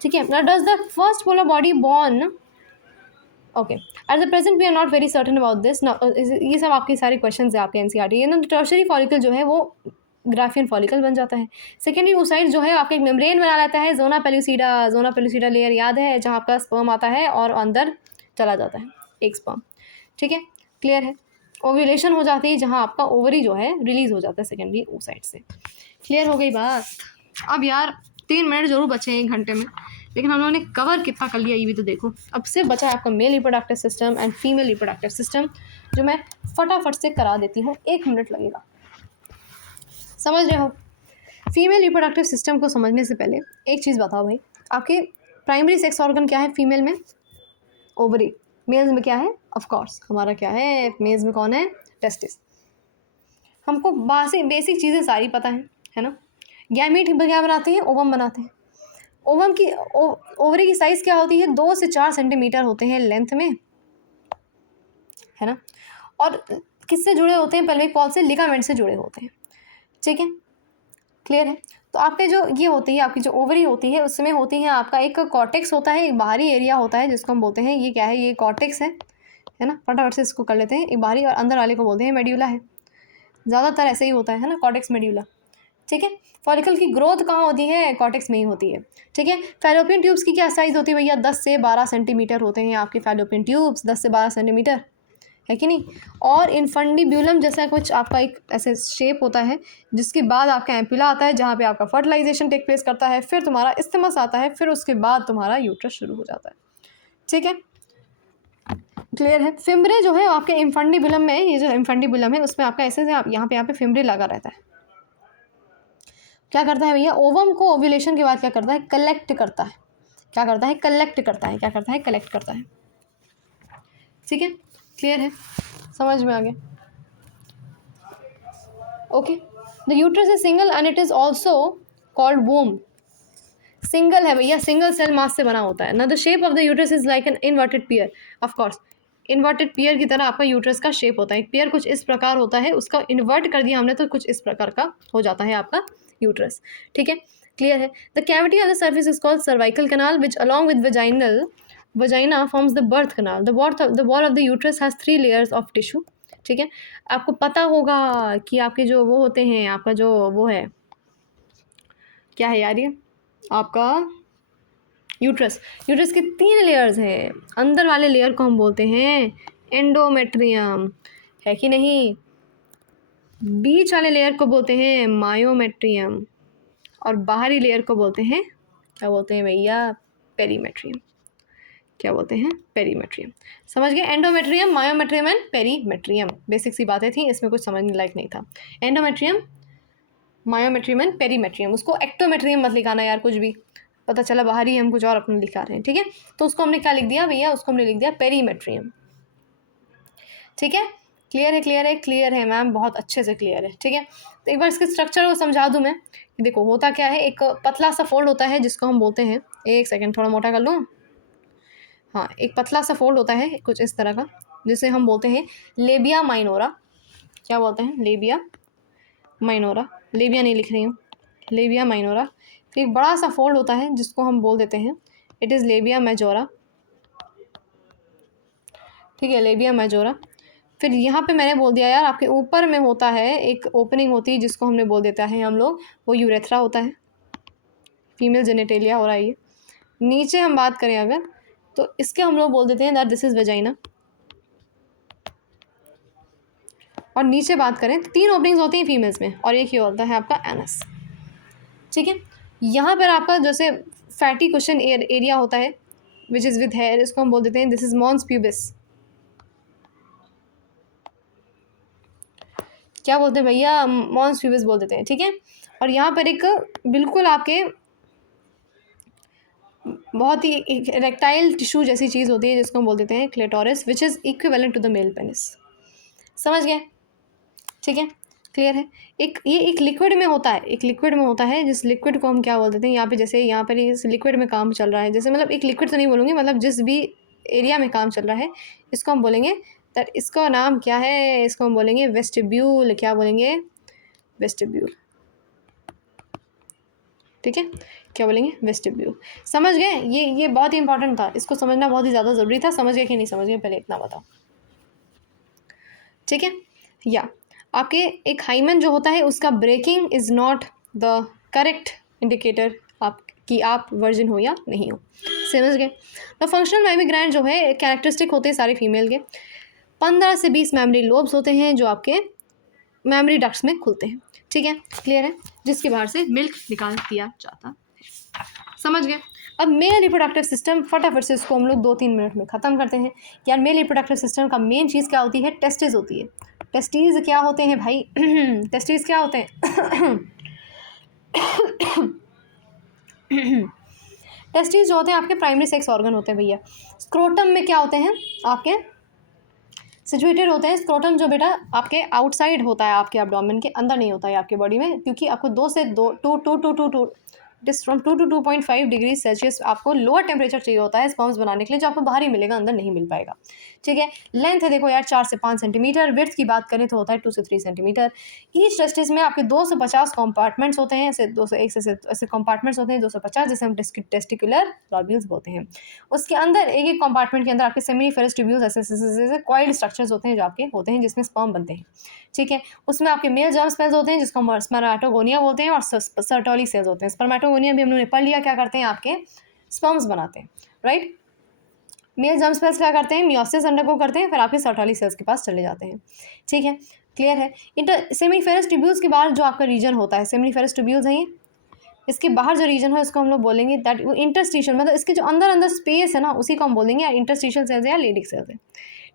ठीक है, now does the first polar body born, okay, at the present we are not very certain about this. ये सब आपके सारे क्वेश्चन है आपके एनसीईआरटी। ना टर्शरी फॉलिकल जो है वो ग्राफियन फॉलिकल बन जाता है। सेकेंडरी oocyte जो है आपके एक मेम्ब्रेन बना लेता है, जोना पेलुसिडा लेयर याद है, जहाँ आपका स्पर्म आता है और अंदर चला जाता है एक स्पर्म। ठीक है, क्लियर है? ओव्यूलेशन हो जाती है जहाँ आपका ओवरी जो है रिलीज हो जाता है सेकेंडरी oocyte से। क्लियर हो गई बात? अब यार 3 मिनट जरूर बचे हैं 1 घंटे में, लेकिन हम लोगों ने कवर कितना कर लिया ये भी तो देखो। अब सिर्फ बचा है आपका male reproductive system and female reproductive system, जो मैं फटाफट से करा देती हूँ, 1 मिनट लगेगा। समझ रहे हो? फीमेल रिप्रोडक्टिव सिस्टम को समझने से पहले एक चीज़ बताओ भाई, आपके प्राइमरी सेक्स ऑर्गन क्या है फीमेल में? ओवरी। मेल्स में क्या है? ऑफ कोर्स हमारा क्या है? मेल्स में कौन है? टेस्टिस। हमको बेसिक चीज़ें सारी पता है ना? गैमीट क्या बनाते हैं? ओवम बनाते हैं। ओवम की ओवरी की साइज़ क्या होती है? 2 से 4 सेंटीमीटर होते हैं लेंथ में, है ना? और किससे जुड़े होते हैं? पेल्विक वॉल से, लिगामेंट से जुड़े होते हैं। ठीक है, क्लियर है? तो आपके जो ये होती है, आपकी जो ओवरी होती है, उसमें होती है आपका एक कॉर्टेक्स होता है, एक बाहरी एरिया होता है जिसको हम बोलते हैं, ये क्या है? ये कॉर्टेक्स है ना? फटाफट से इसको कर लेते हैं। एक बाहरी और अंदर वाले को बोलते हैं मेड्यूला है। ज़्यादातर ऐसे ही होता है ना, कॉर्टेक्स मेड्यूला। ठीक है, फॉलिकल की ग्रोथ कहाँ होती है? कॉर्टेक्स में ही होती है। ठीक है, फैलोपियन ट्यूब्स की क्या साइज़ होती है भैया? 10 से 12 सेंटीमीटर होते हैं आपके फैलोपियन ट्यूब्स, 10 से 12 सेंटीमीटर, है कि नहीं? और इन्फंडिब्यूलम जैसा कुछ आपका एक ऐसे शेप होता है, जिसके बाद आपका एम्पुला आता है जहाँ पे आपका फर्टिलाइजेशन टेक प्लेस करता है, फिर तुम्हारा इस्थिमस आता है, फिर उसके बाद तुम्हारा यूट्रस शुरू हो जाता है। ठीक है, क्लियर है? फिम्ब्रे जो है आपके इन्फंडिबुलम में, ये जो इन्फंडिबुलम है उसमें आपका ऐसे आप यहाँ पे फिम्ब्रे लगा रहता है। क्या करता है भैया? ओवम को ओव्यूलेशन के बाद क्या करता है? कलेक्ट करता है। क्या करता है? कलेक्ट करता है। क्या करता है? कलेक्ट करता है। ठीक है, क्लियर है? समझ में आ गया? Okay, the uterus is single and it is also called womb. Single है भैया, सिंगल सेल मास से बना होता है ना। The shape of the uterus is like an inverted pear. Of course inverted pear की तरह आपका यूट्रस का शेप होता है। एक पियर कुछ इस प्रकार होता है, उसका इन्वर्ट कर दिया हमने तो कुछ इस प्रकार का हो जाता है आपका यूट्रस। ठीक है, क्लियर है? The cavity of the surface is called cervical canal which along with vaginal vagina forms the birth canal, the wall of the uterus has 3 layers of tissue. ठीक है, आपको पता होगा कि आपके जो वो होते हैं, आपका जो वो है, क्या है यार ये आपका यूट्रस, यूट्रस के 3 लेयर्स हैं। अंदर वाले लेयर को हम बोलते हैं एंडोमेट्रियम, है कि नहीं। बीच वाले लेयर को बोलते हैं मायोमेट्रियम, और बाहरी लेयर को बोलते हैं, क्या बोलते हैं भैया, पेरीमेट्रियम। क्या बोलते हैं, पेरीमेट्रियम। समझ गए, endometrium, myometrium and perimetrium. Basic सी बातें थी, इसमें कुछ समझने लायक नहीं था। Endometrium, myometrium and perimetrium. उसको एक्टोमेट्रियम मत लिखाना यार, कुछ भी पता चला बाहर ही हम कुछ और अपने लिखा रहे हैं। ठीक है, तो उसको हमने क्या लिख दिया भैया, उसको हमने लिख दिया पेरीमेट्रियम। ठीक है, क्लियर है, क्लियर है, क्लियर है मैम, बहुत अच्छे से क्लियर है। ठीक है, तो एक बार इसके स्ट्रक्चर को समझा दूँ मैं। देखो होता क्या है, एक पतला सा फोल्ड होता है जिसको हम बोलते हैं, एक सेकेंड थोड़ा मोटा कर लूँ, हाँ, एक पतला सा फोल्ड होता है कुछ इस तरह का, जिसे हम बोलते हैं लेबिया माइनोरा। क्या बोलते हैं, लेबिया माइनोरा, लेबिया नहीं लिख रही हूँ, लेबिया माइनोरा। फिर एक बड़ा सा फोल्ड होता है जिसको हम बोल देते हैं, इट इज़ लेबिया मेजोरा। ठीक है, लेबिया मेजोरा। फिर यहाँ पे मैंने बोल दिया यार, आपके ऊपर में होता है एक ओपनिंग होती है जिसको हमने बोल देता है हम लोग, वो यूरेथ्रा होता है, फीमेल जेनेटेलिया हो रहा है ये। नीचे हम बात करें अगर, तो इसके हम लोग बोल देते हैं दैट दिस इज़ वेजाइना। और नीचे बात करें तो 3 ओपनिंग्स होती हैं फीमेल्स में, और एक ही होता है आपका एनस। ठीक है, यहाँ पर आपका जैसे फैटी कुशन एरिया होता है विच इज़ विद हेयर, इसको हम बोल देते हैं दिस इज़ मॉन्स प्यूबिस। क्या बोलते हैं भैया, मॉन्स प्यूबिस बोल देते हैं। ठीक है, और यहाँ पर एक बिल्कुल आपके बहुत ही इरेक्टाइल टिश्यू जैसी चीज़ होती है जिसको हम बोल देते हैं clitoris, which is equivalent to the male penis. समझ गए, ठीक है, क्लियर है। ये एक लिक्विड में होता है, एक लिक्विड में होता है, जिस लिक्विड को हम क्या बोल देते हैं, यहाँ पे जैसे यहाँ पर इस लिक्विड में काम चल रहा है, जैसे मतलब एक लिक्विड तो नहीं बोलूँगी, मतलब जिस भी एरिया में काम चल रहा है इसको हम बोलेंगे दैट, इसका नाम क्या है, इसको हम बोलेंगे वेस्टिब्यूल। क्या बोलेंगे, वेस्टिब्यूल। ठीक है, क्या बोलेंगे, वेस्टिब्यूल। समझ गए, ये बहुत ही इंपॉर्टेंट था, इसको समझना बहुत ही ज़्यादा ज़रूरी था। समझ गए कि नहीं समझ गए, पहले इतना बताओ। ठीक है, या आपके एक हाइमन जो होता है उसका breaking is not the correct indicator कि आप वर्जिन हो या नहीं हो। समझ गए। तो फंक्शनल मेमोरी ग्लैंड जो है कैरेक्टरिस्टिक होते हैं सारे फीमेल के। 15 से 20 मेमोरी लोब्स होते हैं जो आपके मेमोरी डक्ट्स में खुलते हैं। ठीक है, क्लियर है, जिसके बाहर से मिल्क निकाल दिया जाता है। समझ गए। अब मेल रिप्रोडक्टिव सिस्टम, फटाफट से इसको हम लोग 2-3 मिनट में ख़त्म करते हैं। यार मेल रिप्रोडक्टिव सिस्टम का मेन चीज़ क्या होती है, टेस्टिस होती है। टेस्टिस क्या होते हैं भाई टेस्टिस क्या होते हैं टेस्टिस जो होते हैं आपके प्राइमरी सेक्स ऑर्गन होते हैं भैया। स्क्रोटम में क्या होते हैं आपके, सिचुएटेड होते हैं। स्क्रोटम जो बेटा आपके आउटसाइड होता है, आपके एब्डोमेन के अंदर नहीं होता है आपके बॉडी में, क्योंकि आपको 2 से 2 this from 2 to 2.5 degree Celsius आपको लोअर टेम्परेचर चाहिए होता है स्पर्म्स बनाने के लिए, जो आपको बाहर ही मिलेगा, अंदर नहीं मिल पाएगा। ठीक है, लेंथ है देखो यार 4 से 5 सेंटीमीटर, विड्थ की बात करें तो होता है 2 से 3 सेंटीमीटर। ईच टेस्टिस में आपके 250 कंपार्टमेंट्स होते हैं, ऐसे 201 से ऐसे कंपार्टमेंट्स होते हैं 250, जिसे हम टेस्टिकुलर लॉब्यूल्स बोलते हैं। उसके अंदर एक एक कंपार्टमेंट के अंदर आपके सेमिनिफेरस ट्यूब्यूल्स ऐसे कॉइल्ड स्ट्रक्चर्स होते हैं जो आपके होते हैं, जिसमें स्पर्म बनते हैं। ठीक है, उसमें आपके मेल जर्म सेल्स होते हैं जिसको हम स्पर्मेटोगोनिया बोलते हैं, और सर्टोली सेल्स होते हैं। स्पर्मेटोगोनिया भी हमने पढ़ लिया, क्या करते हैं आपके स्पर्म्स बनाते हैं, राइट। मेल जर्म सेल्स क्या करते हैं, मियोसिस अंडरगो करते हैं, फिर आपके सर्टोली सेल्स के पास चले जाते हैं। ठीक है, क्लियर है। सेमिनिफेरस ट्यूब्यूल्स के बाद जो आपका रीजन होता है, सेमिनिफेरस ट्यूब्यूल्स हैं ये, इसके बाहर जो रीजन है उसको हम लोग बोलेंगे दैट इंटरस्टिशियल, मतलब इसके जो अंदर अंदर स्पेस है ना, उसी को हम बोलेंगे या इंटरस्टिशियल सेल्स या लेडिक सेल्स है।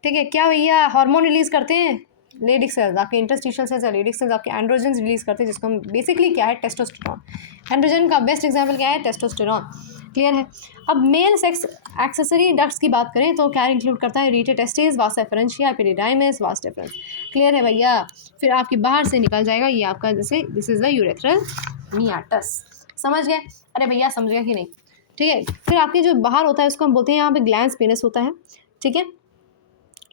ठीक है, क्या भैया हार्मोन रिलीज करते हैं लेडिक सेल्स, आपके इंटरस्टिशियल सेल्स या लेडिक सेल्स आपके एंड्रोजन रिलीज करते हैं, जिसको हम बेसिकली क्या है, टेस्टोस्टेरॉन। एंड्रोजन का बेस्ट एग्जाम्पल क्या है, टेस्टोस्टेरॉन। क्लियर है। अब मेल सेक्स एक्सेसरी डक्ट्स की बात करें तो क्या इंक्लूड करता है, रीटे टेस्टिस, वास efferentia, epididymis, vas deferens. Clear है भैया। फिर आपके बाहर से निकल जाएगा ये आपका, जैसे दिस इज द यूरेथ्रल मियाटस। समझ गए, अरे भैया समझ गया कि नहीं। ठीक है, फिर आपके जो बाहर होता है उसको हम बोलते हैं यहाँ पे ग्लैंस पेनिस होता है। ठीक है,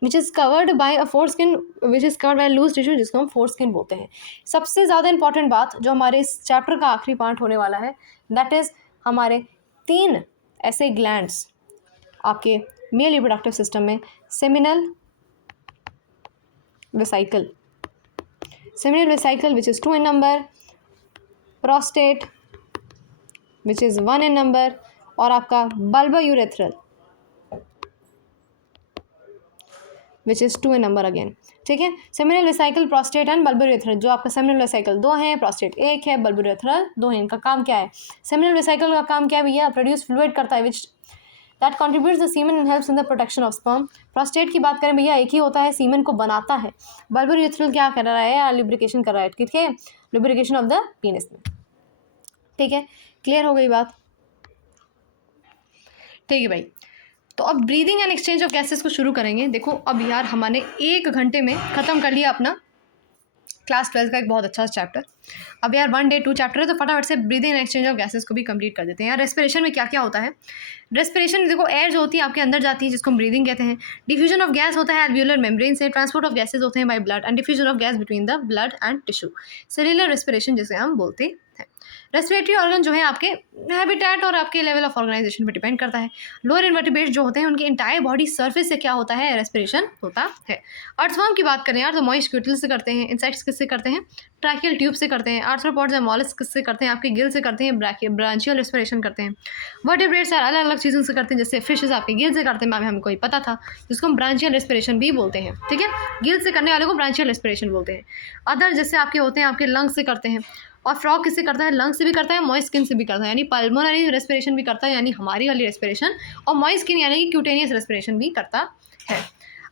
which is covered by a foreskin, which is covered by loose tissue, जिसको हम फोरस्किन बोलते हैं। सबसे ज़्यादा इंपॉर्टेंट बात जो हमारे इस चैप्टर का आखिरी पार्ट होने वाला है, दैट इज़ हमारे 3 ऐसे ग्लैंड्स आपके मेल रिप्रोडक्टिव सिस्टम में seminal vesicle, which is 2 in number, prostate which is 1 in number, और आपका bulbo urethral which is 2 in number again. ठीक है, seminal vesicle, prostate and bulbo urethral. जो आपका सेमिनल वेसिकल 2 हैं, प्रोस्टेट 1 है, बल्बो यूरेथ्रल 2 है। इनका काम क्या है? सेमिनल वेसिकल का काम क्या है भैया? प्रोड्यूस फ्लूइड करता है which that contributes the semen and helps in the protection of sperm. Prostate की बात करें भैया, एक ही होता है, सीमन को बनाता है। बल्बो यूरेथ्रल क्या कर रहा है? लुब्रिकेशन कर रहा है। ठीक है, लुब्रिकेशन ऑफ द पीनिस में। ठीक है, क्लियर हो गई बात? ठीक है भाई, तो अब breathing and exchange of gases को शुरू करेंगे। देखो अब यार हमने 1 घंटे में ख़त्म कर लिया अपना क्लास 12 का एक बहुत अच्छा चैप्टर। अब यार 1 day 2 चैप्टर है, तो फटाफट से breathing and exchange of gases को भी कंप्लीट कर देते हैं। यार रेस्पिरेशन में क्या क्या होता है? रेस्पिरेशन देखो, एयर जो होती है आपके अंदर जाती है जिसको हम ब्रीदिंग कहते हैं। डिफ्यूजन ऑफ गैस होता है एल्वियोलर मेम्ब्रेन से। ट्रांसपोर्ट ऑफ गैसेज होते हैं by blood and diffusion of gas between the blood and tissue. Cellular respiration जिसे हम बोलते हैं। रेस्पिरेटरी ऑर्गन जो है आपके हैबिटेट और आपके लेवल ऑफ ऑर्गेनाइजेशन पर डिपेंड करता है। लोअर इन्वर्टिब्रेट्स जो होते हैं उनके इंटायर बॉडी सर्फेस से क्या होता है? रेस्पिरेशन होता है। अर्थवर्म की बात करें यार, तो मॉइस्ट क्यूटल से करते हैं। इंसेक्ट्स किससे करते हैं? ट्रैकियल ट्यूब से करते हैं। आर्थ्रोपॉड्स एंड मॉलस्क किससे करते हैं? आपके गिल से करते हैं। ब्रांचियल रेस्पिरेशन करते हैं। वर्टिब्रेट्स यार अलग अलग चीज़ों से करते हैं, जैसे फिशेज आपके गिल से करते हैं, मैम हमको ही पता था, जिसको हम ब्रांचियल रेस्पिरेशन भी बोलते हैं। ठीक है, गिल से करने वाले को ब्रांचियल रेस्पिरेशन बोलते हैं। अदर जैसे आपके होते हैं, आपके लंग्स से करते हैं। और फ्रॉग किससे करता है? लंग्स से भी करता है, मॉइस्ट स्किन से भी करता है, यानी पल्मोनरी रेस्पिरेशन भी करता है, यानी हमारी वाली रेस्पिरेशन, और मॉइस्ट स्किन यानी कि क्यूटेनियस रेस्पिरेशन भी करता है।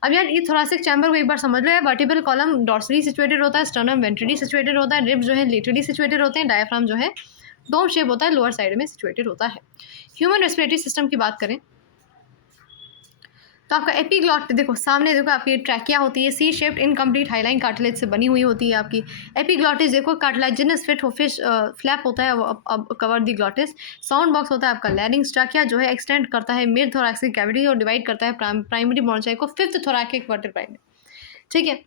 अब यार ये थोरासिक चैम्बर को एक बार समझ लो है। वर्टिब्रल कॉलम डॉर्सली सिचुएटेड होता है, स्टर्नम वेंट्रली सिचुएटेड होता है, रिब्स जो है लेटरली सिचुएटेड होते हैं, डायफ्राम जो है डोम शेप होता है, लोअर साइड में सिचुएटेड होता है। ह्यूमन रेस्पिरेटरी सिस्टम की बात करें तो आपका एपीग्लॉट देखो सामने, देखो आपकी ट्रैकिया होती है, C shaped incomplete hyaline cartilage से बनी हुई होती है आपकी। एपीग्लॉटिस देखो कार्टिलेजिनस फिट फिश फ्लैप होता है, अब cover the glottis. Sound box होता है आपका लैरिंग्स। ट्रैकिया जो है एक्सटेंड करता है मिड थोरैकिक कैविटी और डिवाइड करता है प्राइमरी ब्रोंचाई को 5th थोरैकिक वर्टेब्राई में। ठीक है,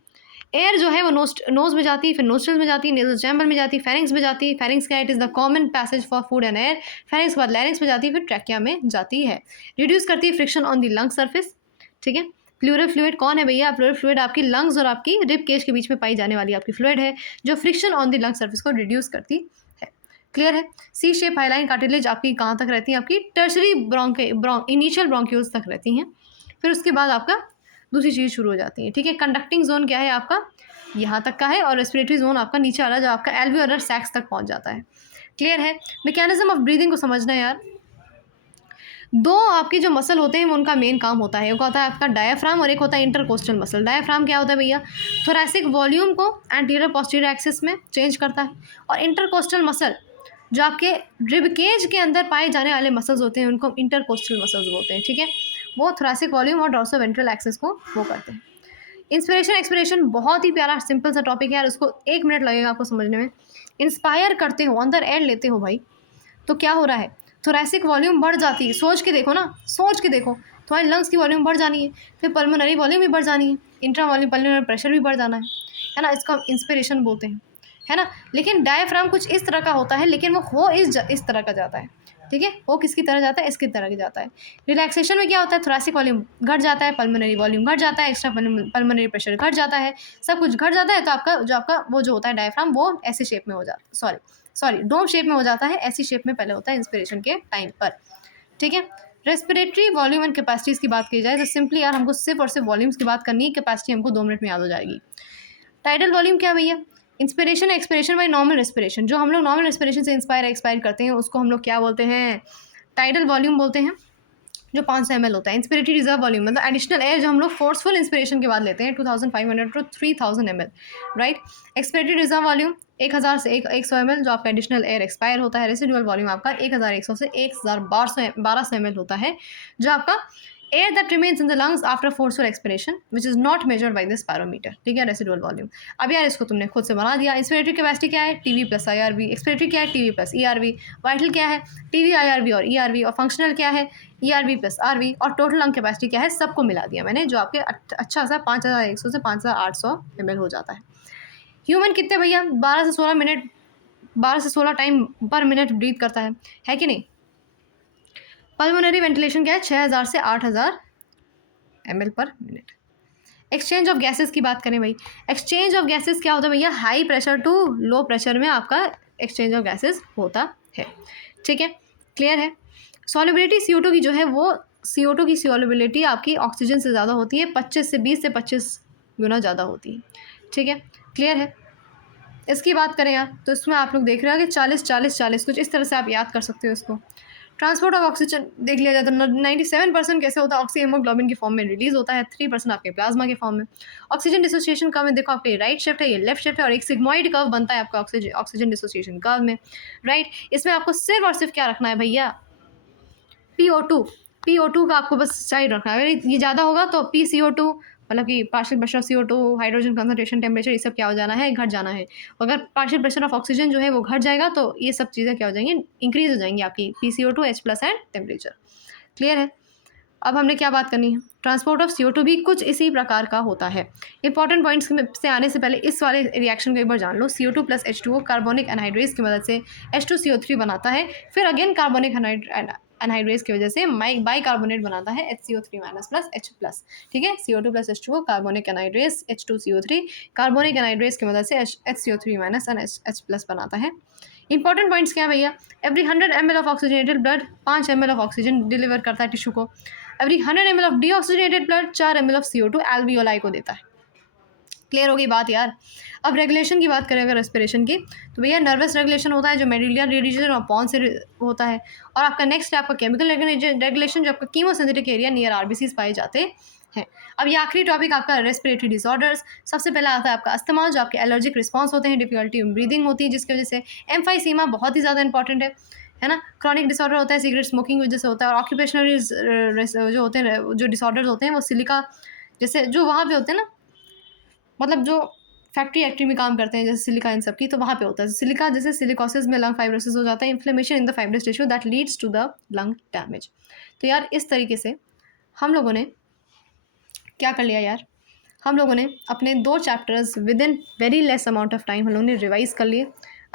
एयर जो है वो नोज में जाती है, फिर नोस्ट्रल में जाती है, नेजल चैम्बर में जाती है, फेरिंग्स में जाती है। फेरिंग्स क्या? It is the common passage for food and air. Pharynx के बाद लैरिंग्स में जाती है, फिर ट्रैकिया में जाती है। रिड्यूस करती है friction on the lung surface. ठीक है, प्लूरल फ्लूइड कौन है भैया? प्लूरल फ्लूइड आपकी लंग्स और आपकी रिब केज के बीच में पाई जाने वाली आपकी फ्लूइड है, जो friction on the lung surface को रिड्यूस करती है। क्लियर है? सी शेप हाईलाइन कार्टिलेज आपकी कहाँ तक रहती है? आपकी टर्सरी इनिशियल ब्रोंक्यूल्स तक रहती हैं, फिर उसके बाद आपका दूसरी चीज़ शुरू हो जाती है। ठीक है, कंडक्टिंग जोन क्या है आपका? यहाँ तक का है, और रेस्पिरेटरी जोन आपका नीचे वाला जो आपका एल्वियोलर सैक्स तक पहुँच जाता है। क्लियर है? मैकेनिज्म ऑफ ब्रीदिंग को समझना है यार। 2 आपके जो मसल होते हैं वो उनका मेन काम होता है, एक होता है आपका डायाफ्राम और एक होता है इंटरकोस्टल मसल। डायाफ्राम क्या होता है भैया? थोरैसिक वॉल्यूम को एंटीरियर पोस्टीरियर एक्सिस में चेंज करता है, और इंटरकोस्टल मसल जो आपके रिब केज के अंदर पाए जाने वाले मसल्स होते हैं उनको इंटरकोस्टल मसल्स बोलते हैं। ठीक है, वो थोरैसिक वॉल्यूम और डॉर्सो वेंट्रल एक्सिस को वो करते हैं। इंस्पिरेशन एक्सपिरेशन बहुत ही प्यारा सिंपल सा टॉपिक है यार, उसको 1 मिनट लगेगा आपको समझने में। इंस्पायर करते हो, अंदर एयर लेते हो भाई, तो क्या हो रहा है? थोरैसिक वॉल्यूम बढ़ जाती है। सोच के देखो ना, सोच के देखो, तुम्हारी लंग्स की वॉल्यूम बढ़ जानी है, फिर पल्मोनरी वॉल्यूम भी बढ़ जानी है, इंट्रा वॉल्यूम पल्मोनरी प्रेशर भी बढ़ जाना है ना, इसको हम इंस्पिरेशन बोलते हैं, है ना। लेकिन डायफ्राम कुछ इस तरह का होता है, लेकिन वो हो इस तरह का जाता है। ठीक है, वो किसकी तरह जाता है? इसकी तरह की जाता है। रिलैक्सेशन में क्या होता है? थोरैसिक वॉल्यूम घट जाता है, पल्मोनरी वॉल्यूम घट जाता है, एक्स्ट्रा पल्मोनरी प्रेशर घट जाता है, सब कुछ घट जाता है, तो आपका वो जो होता है डायफ्राम वो ऐसे शेप में हो जाता है, सॉरी डोम शेप में हो जाता है, ऐसी शेप में पहले होता है इंस्पिरेशन के टाइम पर। ठीक है, रेस्पिरेटरी वॉल्यूम एंड कैपेसिटीज़ की बात की जाए तो सिंपली यार हमको सिर्फ और सिर्फ वॉल्यूम्स की बात करनी है, कैपेसिटी हमको 2 मिनट में याद हो जाएगी। टाइडल वॉल्यूम क्या भैया? Inspiration expiration by normal respiration. जो हम लोग नॉर्मल रेस्पिरेशन से इंस्पायर एक्सपायर करते हैं उसको हम लोग क्या बोलते हैं? टाइडल वॉल्यूम बोलते हैं, जो 500 ml होता है। इंस्पिरेटरी रिजर्व वॉल्यूम मतलब एडिशनल एयर जो हम लोग फोर्सफुल इंस्पिरेशन के बाद लेते हैं 2500 to 3000 ml, right. Expiratory reserve volume 1000 से 100 ml जो आपका एडिशनल एयर एक्सपायर होता है। रेसिडुअल वॉल्यूम आपका 1100 से 1200 ml होता है, जो आपका air that remains in the lungs after forceful expiration which is not measured by the spirometer. ठीक है, रेसिडुअल वॉल्यूम। अब यार इसको तुमने खुद से बना दिया। इंस्पिरेटरी कैपेसिटी क्या है? TV plus IRV। एक्सपिरेटरी क्या है? TV plus ERV। वाइटल क्या है? टीवी IRV और ERV। और फंक्शनल क्या है? ERV plus RV। और टोटल लंग कैपेसिटी क्या है? सबको मिला दिया मैंने, जो आपके अच्छा सा 5100 से 5800 ml हो जाता है। ह्यूमन कितने भैया? 12 से 16 टाइम पर मिनट ब्रीथ करता है कि नहीं? पल्मोनरी वेंटिलेशन क्या है, 6000 से 8000 ml पर मिनट। एक्सचेंज ऑफ गैसेस की बात करें भाई, एक्सचेंज ऑफ गैसेस क्या होता है भैया, high pressure to low pressure में आपका एक्सचेंज ऑफ गैसेस होता है। ठीक है, क्लियर है। सॉल्युबिलिटी CO2 की जो है वो, CO2 की सॉल्युबिलिटी आपकी ऑक्सीजन से ज़्यादा होती है, 25 से 20 से 25 गुना ज़्यादा होती है। ठीक है, क्लियर है। इसकी बात करें यार तो इसमें आप लोग देख रहे हो कि 40-40-40 कुछ इस तरह से आप याद कर सकते हो इसको। ट्रांसपोर्ट ऑफ ऑक्सीजन देख लिया जाए तो 97% कैसे होता है, ऑक्सी हेमोग्लोबिन की फॉर्म में रिलीज होता है, 3% आपके प्लाज्मा के फॉर्म में। ऑक्सीजन डिसोसिएशन कर्व में देखो आपके राइट शिफ्ट है, ये लेफ्ट शिफ्ट है, और एक सिग्मोइड कर्व बनता है आपका ऑक्सीजन डिसोसिएशन कर्व में, राइट। इसमें आपको सिर्फ और सिर्फ क्या रखना है भैया, PO2 का आपको बस साइड रखना है। अगर ये ज़्यादा होगा तो PCO2 मतलब कि partial pressure of CO2, hydrogen concentration, temperature, ये सब क्या हो जाना है, घट जाना है। अगर पार्शियल प्रेशर ऑफ ऑक्सीजन जो है वो घट जाएगा तो ये सब चीज़ें क्या हो जाएंगी, इंक्रीज हो जाएंगी आपकी PCO2, H+ and temperature. Clear है। अब हमने क्या बात करनी है, ट्रांसपोर्ट ऑफ CO2 भी कुछ इसी प्रकार का होता है। इंपॉर्टेंट पॉइंट्स से आने से पहले इस वाले रिएक्शन को एक बार जान लो। CO2 + H2O कार्बोनिक एनहाइड्रेज की मदद से H2CO3 बनाता है, फिर अगेन कार्बोनिक एनहाइड्रेज की वजह से बाइकार्बोनेट बनाता है HCO3- + H+। ठीक है, CO2 + H2O carbonic anhydrase, H2CO3 carbonic anhydrase की मदद से HCO3- एंड H+ बनाता है। इंपॉर्टेंट पॉइंट्स क्या है भैया, every 100 ml of oxygenated blood 5 ml of oxygen deliver करता है टिश्यू को। Every 100 ml of deoxygenated blood 4 ml of CO2 alveoli को देता है। क्लियर होगी बात यार। अब रेगुलेशन की बात करें अगर रेस्पिरेशन की, तो भैया नर्वस रेगुलेशन होता है जो मेडुलर रीजन और पॉन से होता है। और आपका नेक्स्ट है आपका केमिकल रेगुलेशन जो आपका कीमोसिंथेटिक एरिया नियर RBCs पाए जाते हैं। अब ये आखिरी टॉपिक आपका रेस्पिरेटरी डिसऑर्डर्स। सबसे पहला आता है आपका अस्थमा, जो आपके एलर्जिक रिस्पॉन्स होते हैं, डिफिकल्टी इन ब्रीदिंग होती है जिसकी वजह से। एम्फाइसीमा बहुत ही ज़्यादा इंपॉर्टेंट है ना। क्रॉनिक डिसऑर्डर होता है, सिगरेट स्मोकिंग की वजह से होता है। और ऑक्यूपेशनल जो होते हैं, जो डिसऑर्डर्स होते हैं वो सिलिका जैसे जो वहाँ पे होते हैं ना, मतलब जो फैक्ट्री एक्ट्री में काम करते हैं जैसे सिलिका इन सब की, तो वहाँ पे होता है सिलिका। जैसे सिलिकोसिस में लंग फाइब्रोसिस हो जाता है, inflammation in the fibrous tissue that leads to the lung damage. तो यार इस तरीके से हम लोगों ने क्या कर लिया यार, हम लोगों ने अपने 2 chapters within very less amount of time हम लोगों ने रिवाइज कर लिए।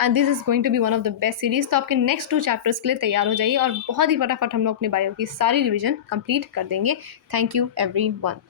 And this is going to be one of the best series. तो आपके नेक्स्ट 2 चैप्टर्स के लिए तैयार हो जाइए और बहुत ही फटाफट हम लोग अपने बायो की सारी रिविजन कंप्लीट कर देंगे। Thank you everyone.